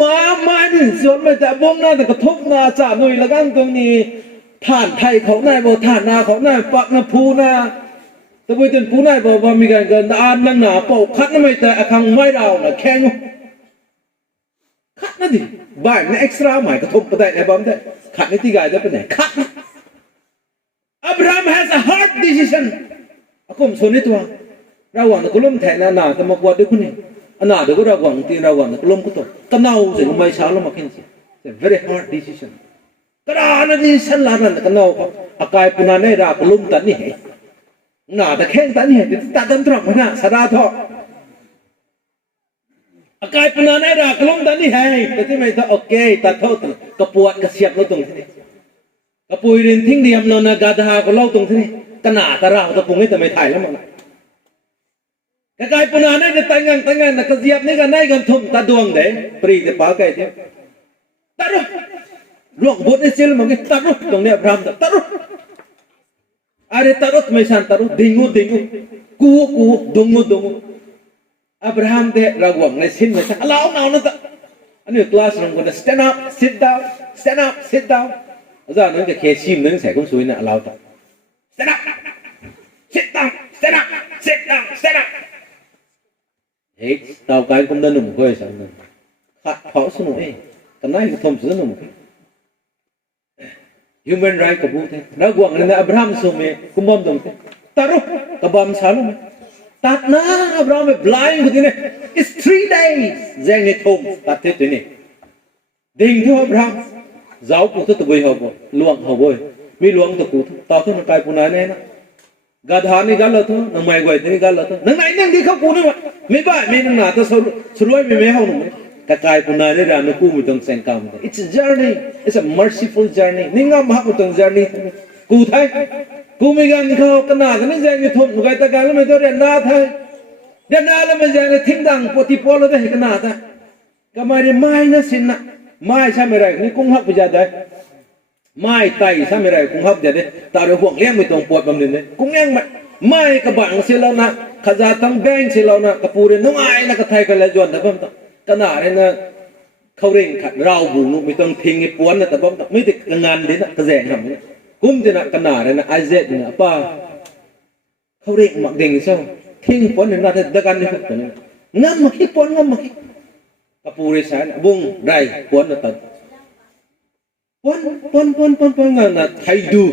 mà thì xuống mà tại bom na thì cái thuốc na chả nuôi là cái công này thản thay khẩu này vào thản na khẩu này bạc na phu na tôi bây giờ phu này vào mình gần an năng na bảo khát nó mày tại khang mai đào là khen khát nó gì bài nó extra mày cái thuốc tại này bom thế khát nó thì gài ra bên này khát Abraham has a hard decision aku msoni tu rawang ko lom thena na ta makwa de kuni ana de ko rawang ti rawang ko lom ko to tanaw se mai sa lo makin si very hard decision tara na decision la na tanaw ko akai puna ne ra ko lom tan ni he na ta khen tan ni he ta tan trak na sada tho akai puna ne ra ko lom tan ni he ta ti mai ta okay ta tho ka puat ka siap lo tung ni ka pui rin thing diam lo na gadha ko lo tung ni ta na ta ra ta pung ni ta mai thai la ma cái puna này cái tay ngang là cái diệp này cái này gần thùng ta duong đấy, pri thì bảo cái chứ, ta rồi, luộc bột này xíu mà cái ta rồi, trong này Abraham ta rồi, are ta rồi mấy san ta rồi, dingu, cu, dungu, Abraham thế ra quảng này xin người ta, lão nào nó ta, anh ở classroom còn là stand up, sit down, giờ nó cái khe sim nó sẽ không suy nè lão ta, stand up, sit down. down stand up เฮ้ยตาวกายกุมดันหนุ่มก้อยสังนั้นขัดเผาสนุกเองกันไหนก็ทมสนุก human right กับบุตรแล้วกวางนั่นนะอับราฮัมส่งเมกุมบัมตรงนี้ตารุกับบัมสาลมตัดหน้าอับราฮัมเป็น blind คนนี้ it's 3 days แจ้งในทงตัดเท่านี้ดิ่งที่อับราฮัมเจ้ากูทุกตัวเขาบ่ลวงเขาบ่มีลวงตัวกูต่อทุนกายปุนาเนี่ยนะกาดานี่กันละทุนนังไม่กวยนี่กันละทุนนังไหนนังที่เขากูนี่วะไม่บ้าไม่นังหนาตัวสรุยไม่เขาหนุ่มกระจายปุนาเนี่ยเราเนี่ยกูไม่ต้องเซ็งกรรม it's a journey it's a merciful journey นี่งามมากไม่ต้อง journey กูไทยกูไม่กันเขาขนาดนี้แจ้งในทงกายตะการแล้วไม่ต้องเรียนนาไทยเรียนนาแล้วไม่แจ้งในทิ้งดังปฏิปอลแล้วได้ขนาดนั้นก็ไม่ได้ไม่นะสินะไม่ใช่ไม่ไรนี่กุ้งหักไปจะได้ไม่ไต่ใช่ไม่ไรกุ้งหักจะได้แต่เราห่วงเลี้ยงไม่ต้องปวดบำเหน็จเลยกุ้งเลี้ยงไม่กระบังเสียแล้วนะขจาตั้งแบงเสียแล้วนะกระปูเรนน้องไอ้นะกระไทยกันเลยจวนแต่บ้างขนาดนี้นะเขาเร่งขัดเราบุญไม่ต้องทิ้งไอ้ปวนนะแต่บ้างไม่ติดงานดินะกระแสทำนี่กุ้มจะนะขนาดนี้นะไอเจ็ดนะป้าเขาเร่งหมักเด้งเช่าทิ้งปวนนะแต่กันนี่พวกนี้งั้มมาคิดปวนงั้มมาคิดกระปูเรศน์บุ้งไรปวนนะตัดปวนงั้นนะไทยดู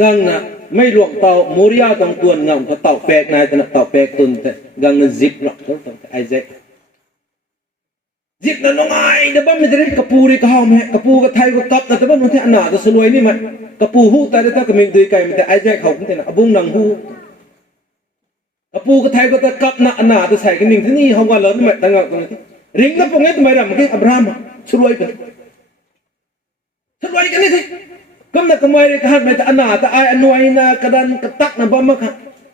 งั้นนะไม่หลวงเต่าโมริยาต้องตัวงั้มเขาเต่าแปลกนายแต่เต่าแปลกตุนแต่งั้นนะซิปหลักไอเจ็ดจิตนั่นน้องไอ้เดี๋ยวบ้านไม่ได้กระปูรีกระห้องแม่กระปูกระไทยกระตับแต่บ้านมันที่อันหนาจะสลวยนี่มันกระปูหูแต่ได้ถ้ากระมิงดุยไก่มันแต่ไอ้แจ๊กเขาเป็นแต่บุ้งหนังหูกระปูกระไทยกระตับกับหนาจะใส่กันหนึ่งที่นี่เขาว่าเลยนี่มันต่างกันตรงนี้ริงนั่นพวกนี้ทำไมล่ะเมื่อกี้อับราฮัมสลวยกันนี่สิก็มันทำไมเลยกันไม่แต่อันหนาแต่ไอ้อันนวยนะกระดันกระตักนะบ้ามั้ง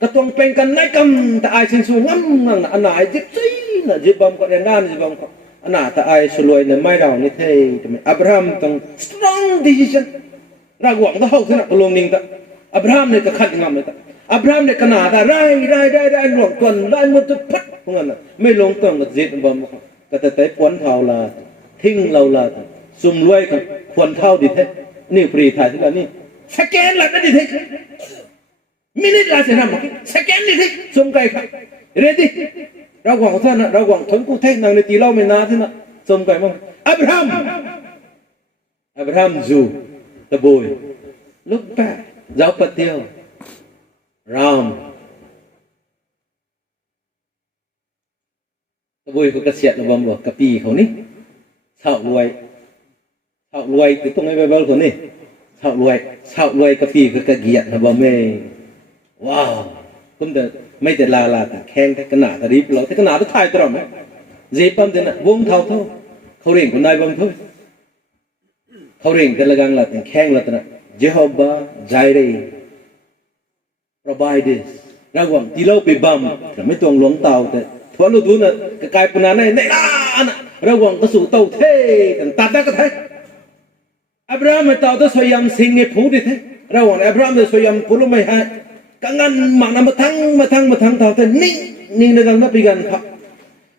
กระตวงเป็นกันในกำแต่ไอ้ชินสูงงั้นอันหนาจิบซี่นะจิบบ้ามก็แรงงานจิบบ้ามก็อันน่าแต่ไอ้สลวยเนี่ยไม่เรานี่เท่ทำไมอับราฮัมต้อง strong decision รากหวังต้องเข้าที่นั่นก็ลงนิ่งแต่อับราฮัมเนี่ยก็ขัดงามเลยแต่อับราฮัมเนี่ยขนาดได้หลวงก่อนได้หมดทุกพัดพวกนั้นไม่ลงต้องกับจิตบ่มก็แต่ปวนเท้าลาทิ้งเราลาซุ่มรวยกันควรเท่าดิเท่นี่ปรีถ่ายที่แล้วนี่สแกนหลักนั่นดิเท่มินิทลาเสียน้ำสแกนดิเท่ซุ่มไก่ครับเรดี้เราหวังท่านนะเราหวังทนกูเท่นางในตีเล่าไม่นานท่านนะสมกันมั้งอับราฮัมจูตะบุยลุกแปะเจ้าปะเตียวรามตะบุยก็กระเสียดระบำบอกกะปีเขานี่เช่ารวยคือตรงไหนไปบ้างคนนี่เช่ารวยกะปีคือกระเกียดระบำเมว้าวคุณเดินไม่แต่ลาแต่แข้งแต่ขนาดแต่รีบเราแต่ขนาดทุกทายตรอมไหมเจ็บปั๊มเดินวงเท่าเขาเร่งคนนายบังเท่าเขาเร่งแต่ละกังละแต่แข้งละแต่นะเจโฮบาไจเร่ provide this ระหว่างที่เราไปบัมแต่ไม่ต้องหลวงเต่าแต่ทวนรู้ทุนน่ะกลายเป็นอะไรในล้านระหว่างกระสุนเต่าเท่ตัดได้ก็เท่อับราฮัมเต่าตัวสวยามสิงห์ผู้ดิเท่ระหว่างอับราฮัมตัวสวยามผู้รู้ไม่ให้kangen mana matang tahu tu ni dengan apa pigan pak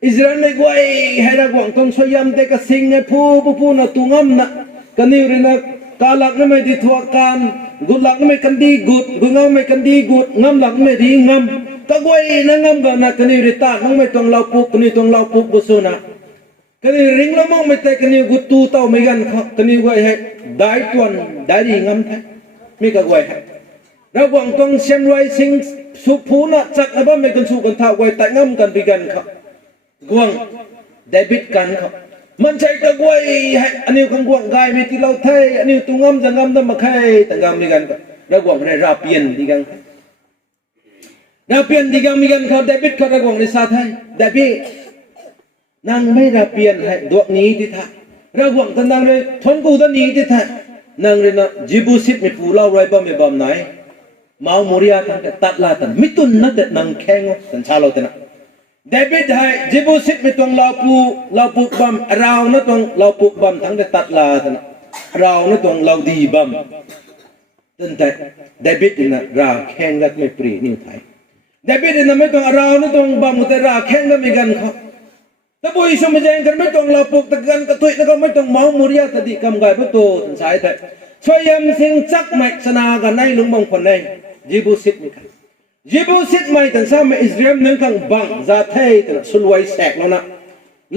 Israel ni gua hera gua tong soyam te ka singe pu na tungam na kani rina kalak na may dituakan gulak na may kandi gut gungam may kandi gut ngam lak may di ngam kagway na ngam ba na kani rita nang may tong laupuk kani tong laupuk busuna kani ring lamang may te kani gut tu tau may gan kani gua hai dai tuan dai ngam thay mi kagway haiระหว่างตรงเชียงรายสิงสุภูนะจักรบ้านไม่กันสู้กันท่าไว้แต่ง่ำกันไปกันครับกวางเดบิตกันครับมันใช่กระกวยอันนี้ข้างกวางกายมีที่เราเทอันนี้ตุ้งง่ำจะง่ำต้องมาแค่แต่ง่ำมีกันครับระหว่างในราเปียนดีกันราเปียนดีกันมีกันครับเดบิตกับระหว่างในซาไทยเดบิตนั่งไม่ราเปียนให้ดวงนี้ที่ท่าระหว่างท่านนั่งเลยทนกูท่านนี้ที่ท่านั่งเลยนะจิบุสิบมีผู้เล่าไรบ้างไม่บ้างไหนmau muria tan tat la tan mitun na te nang kheng tan chalo tan David hai jibusit mitong laupu bam raw na tong laupu bam thang te tat la tan raw na tong laudi bam tan te David na ra kheng lat me pri ni thai David na me tong raw na tong bam te ra kheng na mi gan kho ta boi som jeng kan me tong laupu ta gan ka tui na ko me tong mau muria ta di kam gai bu to tan sai te Suaihiam sing Chakmei sanaกันในหลวงบางคนในยิบุสิตนี่ครับ ยิบุสิตไม่ตั้งซ้ำอิสราเอลนึงขังบังซาเทยตั้งสุลไวแสกแล้วนะ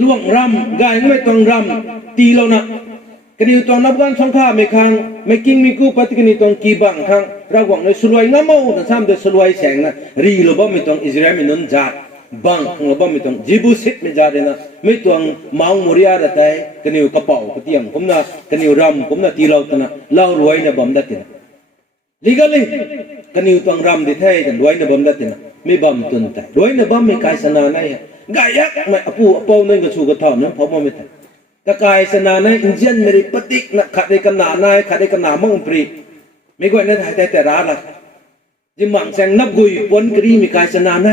ล่วงรำกายไม่ต้องรำตีแล้วนะกระดิ่งตอนนับวันสงข้าไม่คังไม่กิ้งไม่กู้ปฏิกิริตอนกีบังคังระหว่างในสุลไวน้ำมูตั้งซ้ำโดยสุลไวแสงนะรีลบ่ไม่ต้องอิสราเอลไม่นุ่นจัดบังลบ่ไม่ต้องยิบุสิตไม่จัดเลยนะไม่ต้องมังมุริยาได้แต่กระดิ่งกระเป๋ากระเทียมผมนะกระดิ่งรำผมนะตีเราตั้งนะเล่ารวยนะบ่มได้ตีนะ legally กันอยู่ตรงรำดิเท่กันด้วยนะบ่มได้ตีนะไม่บ่มตุนแต่ด้วยนะบ่มไม่กายสนาในกายยักไม่อปูนั่นก็ชูกระถอนนั้นเพราะมันไม่แต่กกายสนาในอินเดียนไม่ได้ปฏิกนะขัดได้กันหนาในขัดได้กันหนามั่งปรีไม่ก็นั่นหายแต่ร้านละจิมังแสงนับกุยปนกรีมีกายสนาใน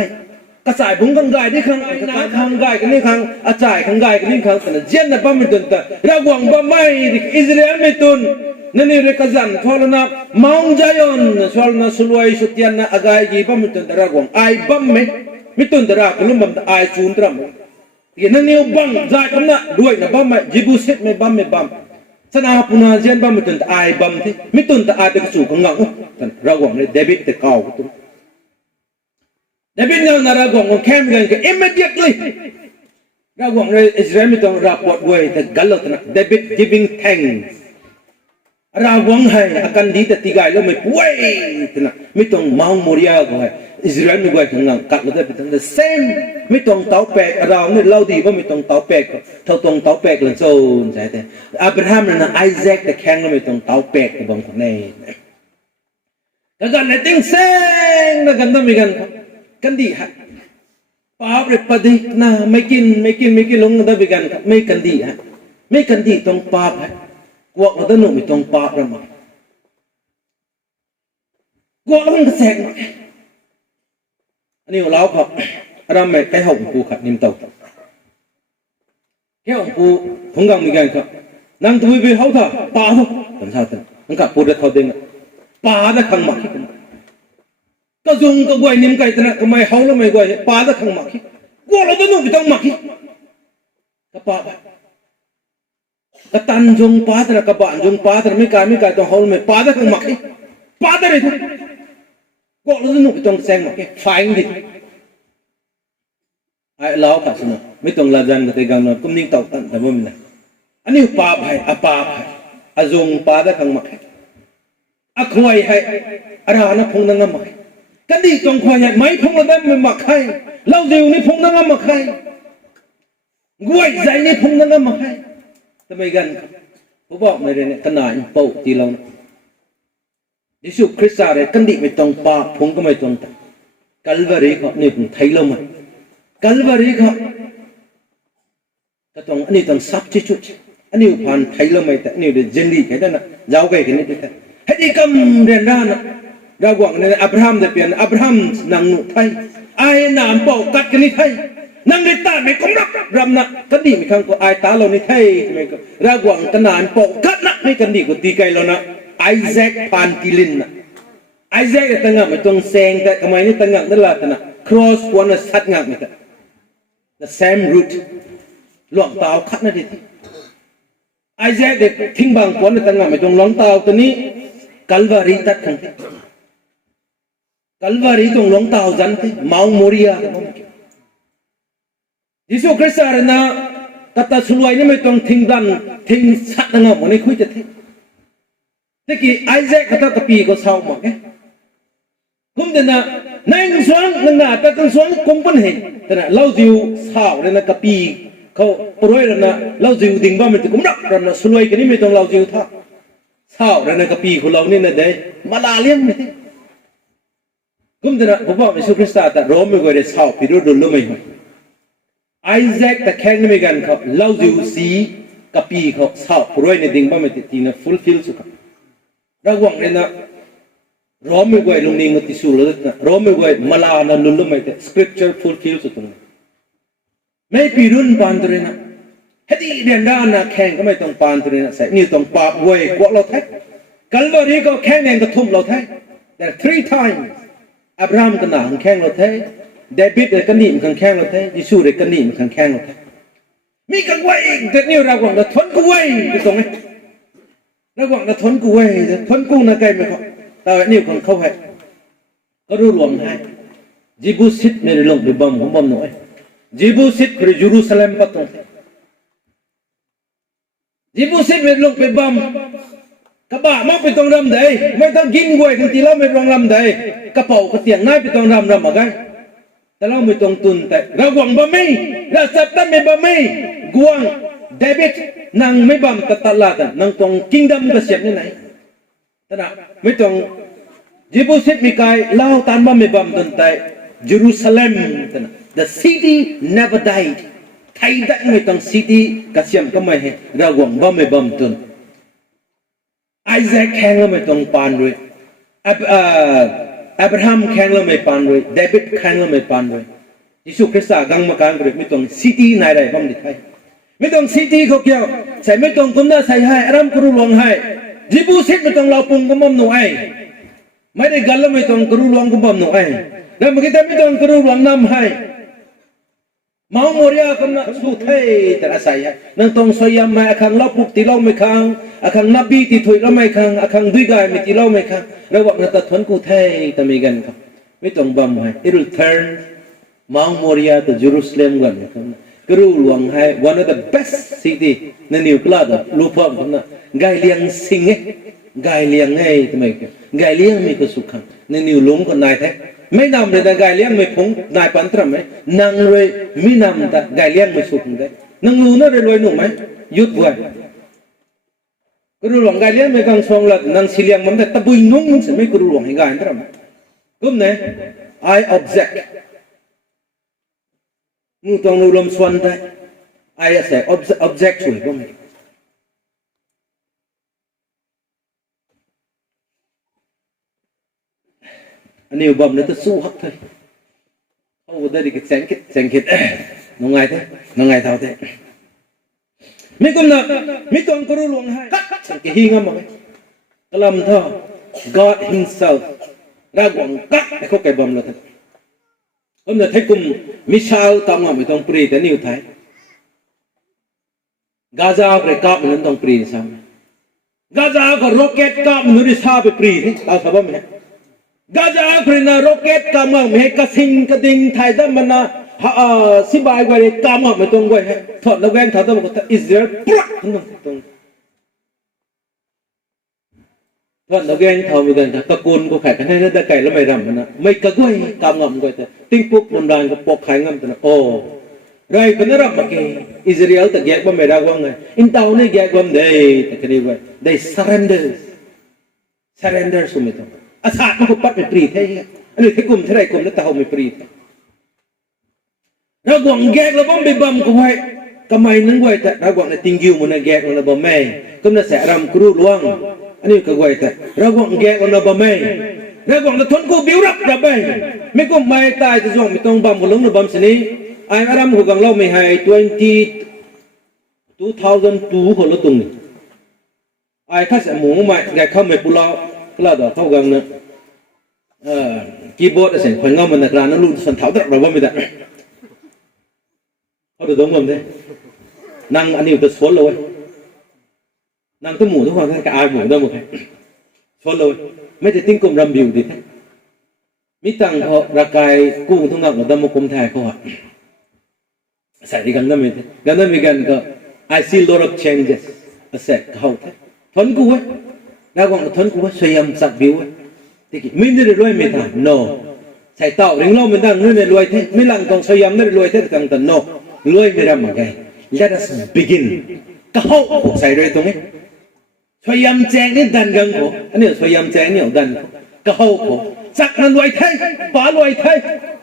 กระสายบุ้งขังกายที่ขังน้ำขังกายกันนี่ขังอาจายขังกายกันนี่ขังแต่เจียนนะบ่มไม่ตุนแต่ระวังบ่มไม่อิสราเอลไม่ตุนนั่นนี่เรื่องกันทว่านะมองใจยอนทว่านะสุลไวสุดยันนะอากาศยี่บ่มไม่ตุนแต่ระวังไอ้บ่มไม่ตุนแต่ระกลุ่มบ่มไอ้ซูนตรมyang ni ubang zat kena duit na bam jibu set me bam sana puna jen bam mitun ta ai bam thi mitun ta ai te su ko ngau tan rawang le debit te kau tu debit ngau na rawang ko kem gan ke immediately rawang le Israel mitun report way te galot na debit giving thanks rawang hai akan di te tiga lo me way tena mitun mau moria ko hai Israel mi goi thang kat lo te the same ไม่ตรงเตาแปกเราเนี่ยเราดีว่าไม่ตรงเตาแปกเท่าตรงเตาแปกเลยโซนใช่แต่อับราฮัมนั่นนะไอแซคแต่แข็งเราไม่ตรงเตาแปกแต่บางคนเนี่ยแล้วกันในติ้งเซ้งแล้วกันต้องมีกันดีฮะป้าเปรตปฏินะไม่กินลงกันต้องมีกันไม่กันดีฮะไม่กันดีตรงป้าฮะกวกเราต้องหนุ่มไม่ตรงป้าเรามากวกแล้วมันกระแสกอันนี้เราครับเราไม่ใช่หงปูขัดนิ่มเต่าแค่หงปูผมก็มีกันครับนั่งตัวไปเขาท่าป่าท่าผมทราบแต่มันก็พูดได้เขาเด้งป่าได้ขังหมักก็จงก็กวยนิ่มไก่แต่นะก็ไม่เขาแล้วไม่กวยป่าได้ขังหมักกลัวเราจะนุ่มไปต้องหมักก็ป่าก็ตันจงป่าแต่ก็บ้านจงป่าแต่ไม่กายต้องเขาไม่ป่าได้ขังหมักป่าได้เลยทุกกลัวเราจะนุ่มไปต้องแซงหมักไฟดิไอ้เราขัดสนุกไม่ต้องลาจันกับเตกังนอนกุ้มนิ่งเต่าตันแต่ว่ามันนะอันนี้ป่าไผ่ป่าไผ่อาจงป่าได้ขังหมักอาควายให้อารานะพงนังหมักกันดีตรงควายให้ไม่พงละได้ไม่หมักให้เราเดียวนี่พงนังหมักให้กล้วยใจนี่พงนังหมักให้ทำไมกันผมบอกไม่ได้เนี่ยขนาดเป่าตีเรายิสุคริสต์อะไรกันดีไม่ตรงป่าพงก็ไม่ตรงแต่กัลวารีเขานี่ผมไทยเราไหมกัลวารีครับก็ต้องอันนี้ต้อง substitute อันนี้ผ่านไทยเราไม่แต่นี่เดี๋ยวเจนดีแค่นั้นนะยาวไปแค่นี้แต่ให้ดีกำเรียนด้านนะเราบอกในอับราฮัมจะเปลี่ยนอับราฮัมนางหนุ่ไทยไอ้นามเป่ากัดกันนี่ไทยนางในตาไม่กำรับรำนะกันดีไม่ครั้งก็ไอ้ตาเราในไทยไม่ก็เราบอกกันนานเป่ากัดนะไม่กันดีก็ตีไกลเรานะไอแซคพานกิลินนะไอแซคตั้งงักไม่ต้องแซงแต่ทำไมนี่ตั้งงักนั่นละแต่นะ cross กวนสัตงักไม่แต่the same route หลวงตาคัดนั่นดิไอแซคเด็กทิ้งบางคนในตั้งงักไม่ต้องหลวงตาตัวนี้กัลวารีตัดขังที่กัลวารีตรงหลวงตาจันที่มาอุโมริยายิสุคริสต์อะไรนะกัตตาสุลไวนี่ไม่ต้องทิ้งดันทิ้งสัตตั้งงักวันนี้คุยจะที่แต่กี่ไอแซคเขาตะปีก็เศร้าหมดไงคุ้มเดินนะนั่งสวงนั่งหน้าแต่ตั้งสวงคงเป็นเหตุแต่นะเราจิวเศร้าเลยนะกะปีเขาปรวยแล้วนะเราจิวดิ่งบ้ามันจะคุ้มรักเรานะสวยกันนี่ไม่ต้องเราจิวท่าเศร้าเลยนะกะปีของเรานี่นะเด้มาลาเลี้ยงไม่ได้คุ้มเดินนะผมบอกมิสุคริสต์แต่โรมไม่เคยได้เศร้าปีรุ่นรุ่นไม่หมดไอแซคแต่แข่งนี่ไม่กันเขาเราจิวสีกะปีเขาเศร้าปรวยในดิ่งบ้ามันจะทีนะ fulfill สุขระวังเลยนะรอไม่ไหวลงนี้งติสูรเลยนะรอไม่ไหวมาลานะลุลไม่แต่ scripture fulfill สุดตรงนี้ไม่ปีรุ่นปานตัวเลยนะให้ดีเรียนด้านนะแข่งก็ไม่ต้องปานตัวเลยนะใส่นี่ต้องปาบเว้ยกว่าเราแท้กัลวารีก็แข่งเองก็ทุ่มเราแท้แต่ three times อับราฮัมก็หนาแข่งเราแท้เดวิดเลยก็หนีมันแข่งเราแท้ยิสูเลยก็หนีมันแข่งเราแท้มีกันไว้แต่นี่เราหวังจะทนกูไว้ตรงนี้ระหว่างทนกูไว้ทนกูนะไกลไม่พอแต่นี่ของเขาให้ก็รู้รวมให้ Jebusit merilong bibam humbam noy Jebusit kuri Jerusalem patong Jebusit merilong bibam kaba mau pitong ram dai mai tang gin goi kan tilo mai rong ram dai kapau ka tiang nai pitong ram ram agai talo mai tong tun tai ra gwang ba mai ra sap tan mai ba mai guang David nang mai bam tatalatan nang tong kingdom ka siap ni nai tana mai tong Jebusit mikai lau tan ba mai bam tun tai Jerusalem tana the city never died thai dat mai tong city ka siam ka mai he ra gwang ba mai bam tun Isaac แข่งแล้วไม่ต้องปานด้วยอับราฮัมแข่งแล้วไม่ปานด้วยเดวิดแข่งแล้วไม่ปานด้วยยิสุคริสต์กังมาการกระไม่ต้องซิตี้ไหนได้บ้างดิไทยไม่ต้องซิตี้เขาเกี่ยวใส่ไม่ต้องกุมได้ใส่ให้อารมณ์กรุลวงให้จิบูซิดไม่ต้องเราปุ่งกุมบ่มหนุ่ยไม่ได้กันแล้วไม่ต้องกรุลวงกุมบ่มหนุ่ยแล้วเมื่อกี้แต่ไม่ต้องกรุลวงนำให้มาโมเรียกันนะสุดเท่แต่ละใส่นั่งตรงสยามมาอังลบปุกตีเล่าไม่คังอังนับบีตีถุยเราไม่คังอังดุยกายไม่ตีเล่าไม่คังระหว่างนั้นตัดทนกูเท่แต่ไม่กันครับไม่ต้องบัมให้ it will turn มาโมเรียto Jerusalem กันครับกรุหลวงให้ one of the best city ในนิวเคลียร์รูปพร้อมครับนะไกลเลียงสิงห์ไกลเลียงให้ทำไมกันไกลเลียงมีก็สุขในนิวหลวงคนนายแท้ไม่นำเลยแต่ไกลเลี้ยงไม่พงนายปันตรไหมนางเลยไม่นำแต่ไกลเลี้ยงไม่สุขได้นางรู้น่าจะรวยหนุ่มไหมยุดไว้กรุหลวงไกลเลี้ยงไม่กังสงละนางสิเลี้ยงมันแต่ตะบุยนุ่งมันสิไม่กรุหลวงให้ไกลตรไหมกุมเนี่ย I object มึงต้องรู้ลมสวนได้ I say object ช่วยก็ไม่อันนี้บ่มเนี่ยจะสู้ฮักเถอะเขาได้ดิแสงคิดน้องไงเถอะน้องไงเท่าเถอะไม่กุมนะไม่ต้องกรุลวงให้สังเกตหิ้งมั้งกลัมเถอะ God Himself รากวงกักให้เขาแก่บ่มแล้วเถอะกุมเนี่ยให้กุมมิชาลตามมาไม่ต้องปรีแต่นิวไทยกาซาไปกับมันต้องปรีซ้ำกาซาก็โรเก็ตกับมันด้วยซาไปปรีที่ตาสบายไหมกาจะพรินาโรเกตกำลังเมฆกสิงกระดิ่งไทยด้านมันนะสิบายกว่าเลยกำลังไม่ตรงกันถอดแล้วแหวนถอดแล้วมันก็อิสราเอลปุ๊บตรงถอดแล้วแหวนถอดไปกันตะโกนก็แข่งกันให้ได้ไก่แล้วไม่รำมันนะไม่กระก้อยกำลังก็แต่ติ้งปุ๊บมันแรงก็ปกไข่งำแต่นะโอ้ไรเป็นรำมาเกย์อิสราเอลแต่แยกว่าไม่ได้ว่าไงอินเตอร์เนี่ยแยกว่าได้แต่คดีว่าได้ surrender สมัยตรงอาสามันก็ปัดไม่ปรีดให้อันนี้ที่กลุ่มที่ไรกลุ่มนั้นแต่เขาไม่ปรีดเราหวังแยกเราบ้างไปบัมก็ไว้ก็ไม่นึกไว้แต่เราหวังในติงกิวมันแยกเราบ่แม่ก็น่าแสรำกรูลวงอันนี้ก็ไว้แต่เราหวังแยกเราบ่แม่เราหวังเราทนกูบิ้วรับเราไปไม่ก็ไม่ตายจะส่งไม่ต้องบัมก็ลงเราบัมสินี้ไอ้อารมณ์ของเราไม่ให้2002คนละตรงนี้ไอ้ข้าเสมูไม่แกเข้าไม่ปุระก็แล้วต่อเข้ากันนะคีย์บอร์ดเสียงคนงอมันนักร้านนั้นรู้สันเท้าตระเราว่าไม่ได้เขาจะต้องมันได้นั่งอันนี้จะสวนเลยนั่งตัวหมูทุกคนก็อายหมูได้หมดเลยสวนเลยไม่ได้ติ้งกลมรำบิวดิท่านมิตังเขาระกายกู้ทุกงานเราดำมกลมไทยเขาใส่กันได้ไหมกันได้ไหมกันก็ I see lot of changes เสร็จเขาทนกูไว้แล้วก็ทนกูไว้สยามสักบิวไว้ที่ไม่ได้รวยไม่ทัน no ใส่เต่าเริงโลมันดังนู่นเนี่ยรวยเท่ไม่หลังตรงสยามนั่นรวยเท่ต่างแต่ no รวยไม่รำมาไง let us begin ก็เขาใส่รวยตรงนี้สยามแจงนี่ดันกันเขาอันนี้สยามแจงเนี่ยดันก็เขาจักนั้นรวยเท่ป่ารวยเท่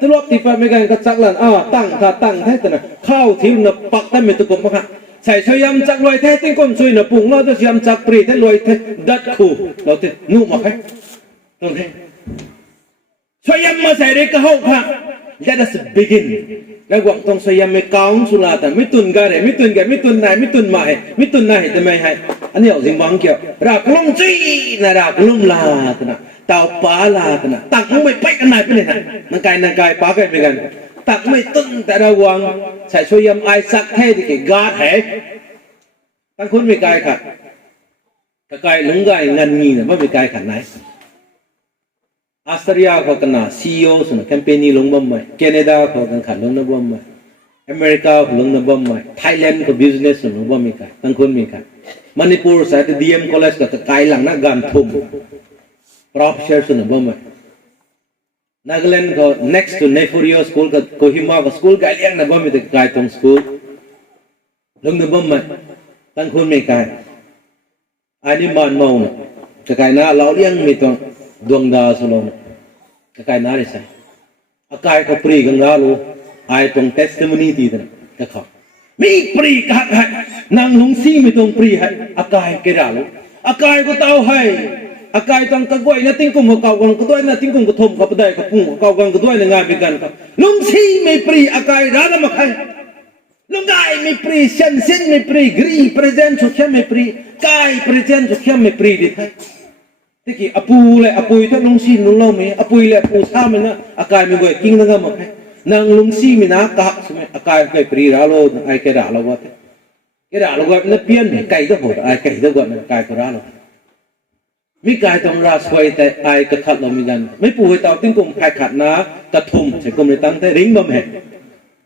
ตลอดที่ไปไม่กันก็จักหลันตั้งถ้าตั้งเท่แต่น่ะข้าวที่น่ะปักแต่ไม่ตะกบมากใส่สยามจักรวยแท้ติ้งก้มซุยน่ะปุ่งเราจะสยามจักรปรีแท้รวยแท้ดัดคู่เราจะนุ่มมาให้ตรงนี้สยามมาใส่เด็กก็เข้าค่ะ let us begin แล้วหวังตรงสยามไม่ก้าวสุราแต่ไม่ตุนกันเลยไม่ตุนกันไม่ตุนไหนไม่ตุนมาให้ไม่ตุนไหนแต่ไม่ให้อันนี้เอาสิ่งบางเกี่ยวรักลุ่มจีนะรักลุ่มลาตนะเต่าปลาลาตนะตักไม่ไปกันไหนไปเลยนะนางกายปลาไปกันตักไม่ตึงแต่ระวังใส่ช่วยยำไอซักให้ที่เกาดแห่ตั้งคุณไม่กายขัดกายหลงกายเงินงีเนี่ยว่าไม่กายขัดไหน ออสเตรเลียเขากันนะซีอีโอสุนแคมเปญนี้ลงบ่มไหมแคนาดาเขากันขัดลงนะบ่มไหมอเมริกาลงนะบ่มไหมไทยแลนด์ก็บิสเนสสุนบ่มีกันตั้งคนมีกันมณิปุรสายที่ดีเอ็มคอลเลจก็ไกลหลังนักการทุ่มปรอฟเชอร์สุนบ่มไหมนาแกแลนด์ก็ next to Nefurio school ก็โคฮิมาก็สกูลไกลเลี้ยงนะบ่มีแต่ไกลตรงสกูลลงนะบ่มไหมตั้งคนมีกันอันนี้มันมองนะจะไกลนะเราเลี้ยงมีตรงดวงดาวสุนจะไกลนะเลยใช่อากายก็ปรีกังลาลูไอตรง testimony ที่นั่นก็เขามีปรีกักให้นางลุงซีไม่ตรงปรีให้อากายเกล้าลูอากายก็เต้าให้อากายต้องกระกวยนะติ้งกุมเขากังกระด้วยนะติ้งกุมกระทมกับได้กับปุ่งเขากังกระด้วยในงานเป็นกันครับลุงซีไม่ปรีอากายร้านมาให้ลุงกายไม่ปรีเส้นเส้นไม่ปรีกรี present สุดแค่ไม่ปรีกาย present สุดแค่ไม่ปรีดิท่านที่กี่อปูเลยอปูถ้าลุงซีลุงเล่าไหมอปูเลยอปูท่ามันนะอากายไม่กวยกิ้งนั่งก็มาให้นางลุงซีมีนักกะสมัยอากายไม่ปรีร้าโลไอเกด่าเราว่าเกด่าเราว่านั่นเพี้ยนไก่ก็โหดไอไก่ก็ว่ามันกายก็ร้าเรามีกายต้องราสวยแต่ไอกระขัดเรามีกันไม่ปูให้เต่าติ้งกุมใครขัดนะกระทุ่มใช้กุมในตั้งแต่ริ้งบ่แม่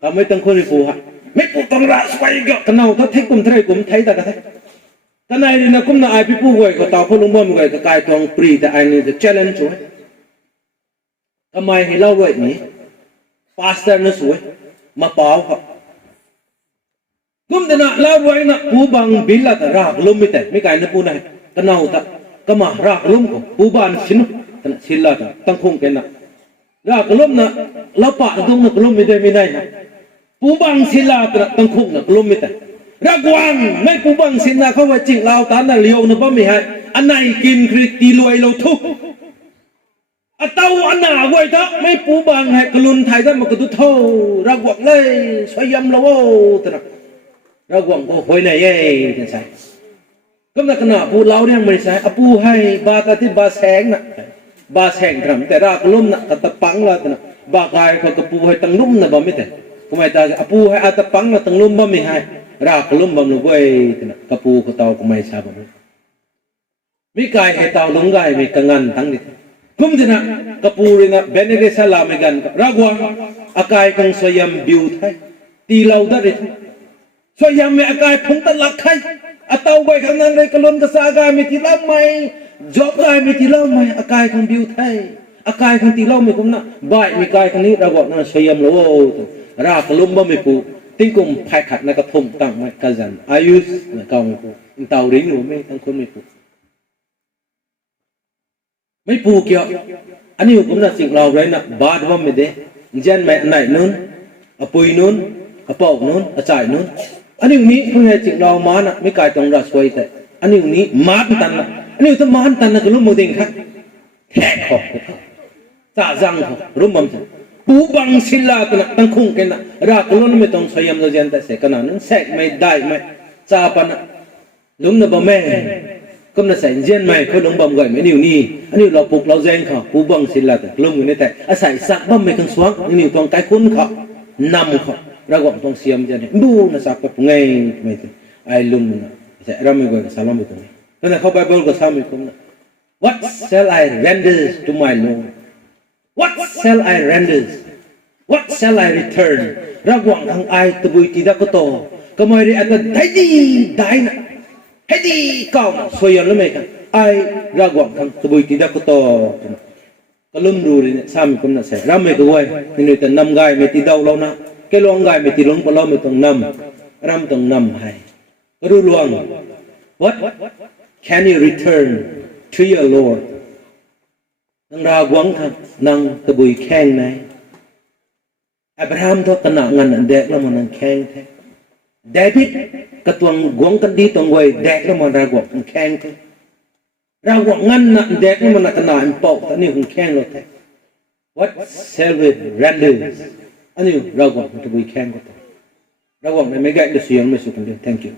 ทำไม่ต้องคนไม่ปูฮะไม่ปูต้องราสวยก็กระเนาถ้าเทกุมไทยกุมไทยแต่กระไทยแต่ในนี่นะกุมน่ะไอพี่ปูไว้ก็เต่าคนลุงบ่มีไว้ก็กายต้องปรีแต่ไอนี่จะ challenge ช่วยทำไมให้เล่าไว้นี้พาสเตอร์น่ะสวยมาเป่าครับกุมแต่น่ะเล่าไว้น่ะปูบังบิลละแต่รากลุ่มไม่แต่ไม่ไกลนะปูนะกระเนาแต่ก็มารากลุ่มก็ปูบานสินแต่สินละแต่ตั้งคงกันน่ะรากลุ่มน่ะเราปะตรงน่ะลุ่มไม่ได้นะปูบังสินละแต่ตั้งคงน่ะลุ่มไม่แต่รากวางไม่ปูบังสินละเขาว่าจริงเราตาน่ะเลี้ยวน่ะบ่มีให้อันไหนกินคือตีรวยเราทุกอัตเต้าอันหนาไว้ท่าไม่ปูบางให้กลุนไทยได้มากระตุ้เท่ารากวังเลยสวยยำละโว้แต่ละรากวังก็หอยในเย่จะใส่ก็นักหนาปูเล่าเนี่ยไม่ใช่อปูให้บาตาที่บาแสงน่ะบาแสงทำแต่รากลุ่มน่ะกระตะปังละแต่ละบากายเขากระปูให้ตั้งลุ่มน่ะบ่ไม่แต่ทำไมตาอปูให้อัตปังละตั้งลุ่มบ่ไม่ให้รากลุ่มบ่ไม่ไว้แต่ละกระปูเขาเต่าก็ไม่ทราบบ่มีกายให้เต่าลงกายมีกังงันทั้งนี้กุมจนะกปูรินะเบเนเกสลามิกันรากวางอากายของสยามบิวไทยตีเหล่าได้เลยสยามมีอากายพงตะลักไทยอัตเต้าใบข้างนั้นเลยกลนกษากายมีตีเหล่าใหม่จอบกายมีตีเหล่าใหม่อากายของบิวไทยอากายของตีเหล่าไม่กุมนะบ่ายมีกายของนี้รากวางนั้นสยามโลรากลุ่มบ่ไม่ปูติ้งกุมภายขัดนักทมตั้งไม่กระจันอายุนักกองปูเต่าริ้งหรือไม่ทั้งคนไม่ปูไม่ปูเกี่ยวอันนี้ผมน่ะสิ่งเราไว้น่ะบาดว่าไม่ได้เจนแม่ไหนนู้นอปุยนู้นอปอกนู้นอจ่ายนู้นอันนี้มีผู้ให้สิ่งเรามาน่ะไม่กลายตรงราสวยแต่อันนี้มาตันน่ะอันนี้ถ้ามาตันน่ะก็รู้มือดิ่งครับแทกขอบจ่าจังขอบรู้มั้งปูบังศิลาตัวน่ะตั้งคงกันน่ะรากล้นไม่ต้องสยามตัวเจนแต่เสกน่ะนั้นเสกไม่ได้ไม่จ่าปนน่ะลุงน่ะบ่แม่ก็น่าใส่เจนไหมเขาลงบ่มก่อยไม่นิ่วนี่อันนี้เราปลุกเราแจ้งเขาผู้บังศิลาแต่ลงอยู่ในแต่อาศัยสักบ่มไม่กันสวงนิ่วตรงไกลคุ้นเขานำเขาเราก็ต้องเสียมเจนดูน่าสักกับไงไม่ถึงไอ้ลุงน่ะใช่เราไม่ก่อยสาลามไปตรงนี้แต่เขาไบเบิลก็สามีคนน่ะ What shall I render to my Lord What shall I render What shall I return เราหวังทางไอ้ตะบุยตีดาก็โตก็ไม่ได้อันนั้นได้ดีได้นะให้ดีก่อนสวยยังรู้ไหมครับไอ้รากวังทำตะบุยตีดักโตก็ลุ่มดูเลยเนี่ยสามีคนน่ะเสร็จรำไม่ก็ไว้นี่แต่นำกายไม่ตีดาวเรานะแค่ลองกายไม่ตีลงก็เราไม่ต้องนำรำต้องนำให้ก็รู้ลวง What can you return to your Lord นางรากวังทำนางตะบุยแข้งไหนอับราฮัมทอกระหน่ำงานเด็กแล้วมันนางแข้งแท้เดวิดกระตวงกวงกันดีตรงไว้แดกแล้วมันรากวังแข้งแท้รากวังงั้นน่ะแดกแล้วมันกระหน่ำปอกแต่นี่คงแข้งเราแท้ What shall we render อันนี้รากวังจะไปแข้งก็แท้รากวังไม่แก่จะเสียงไม่สุขกันเดียว Thank you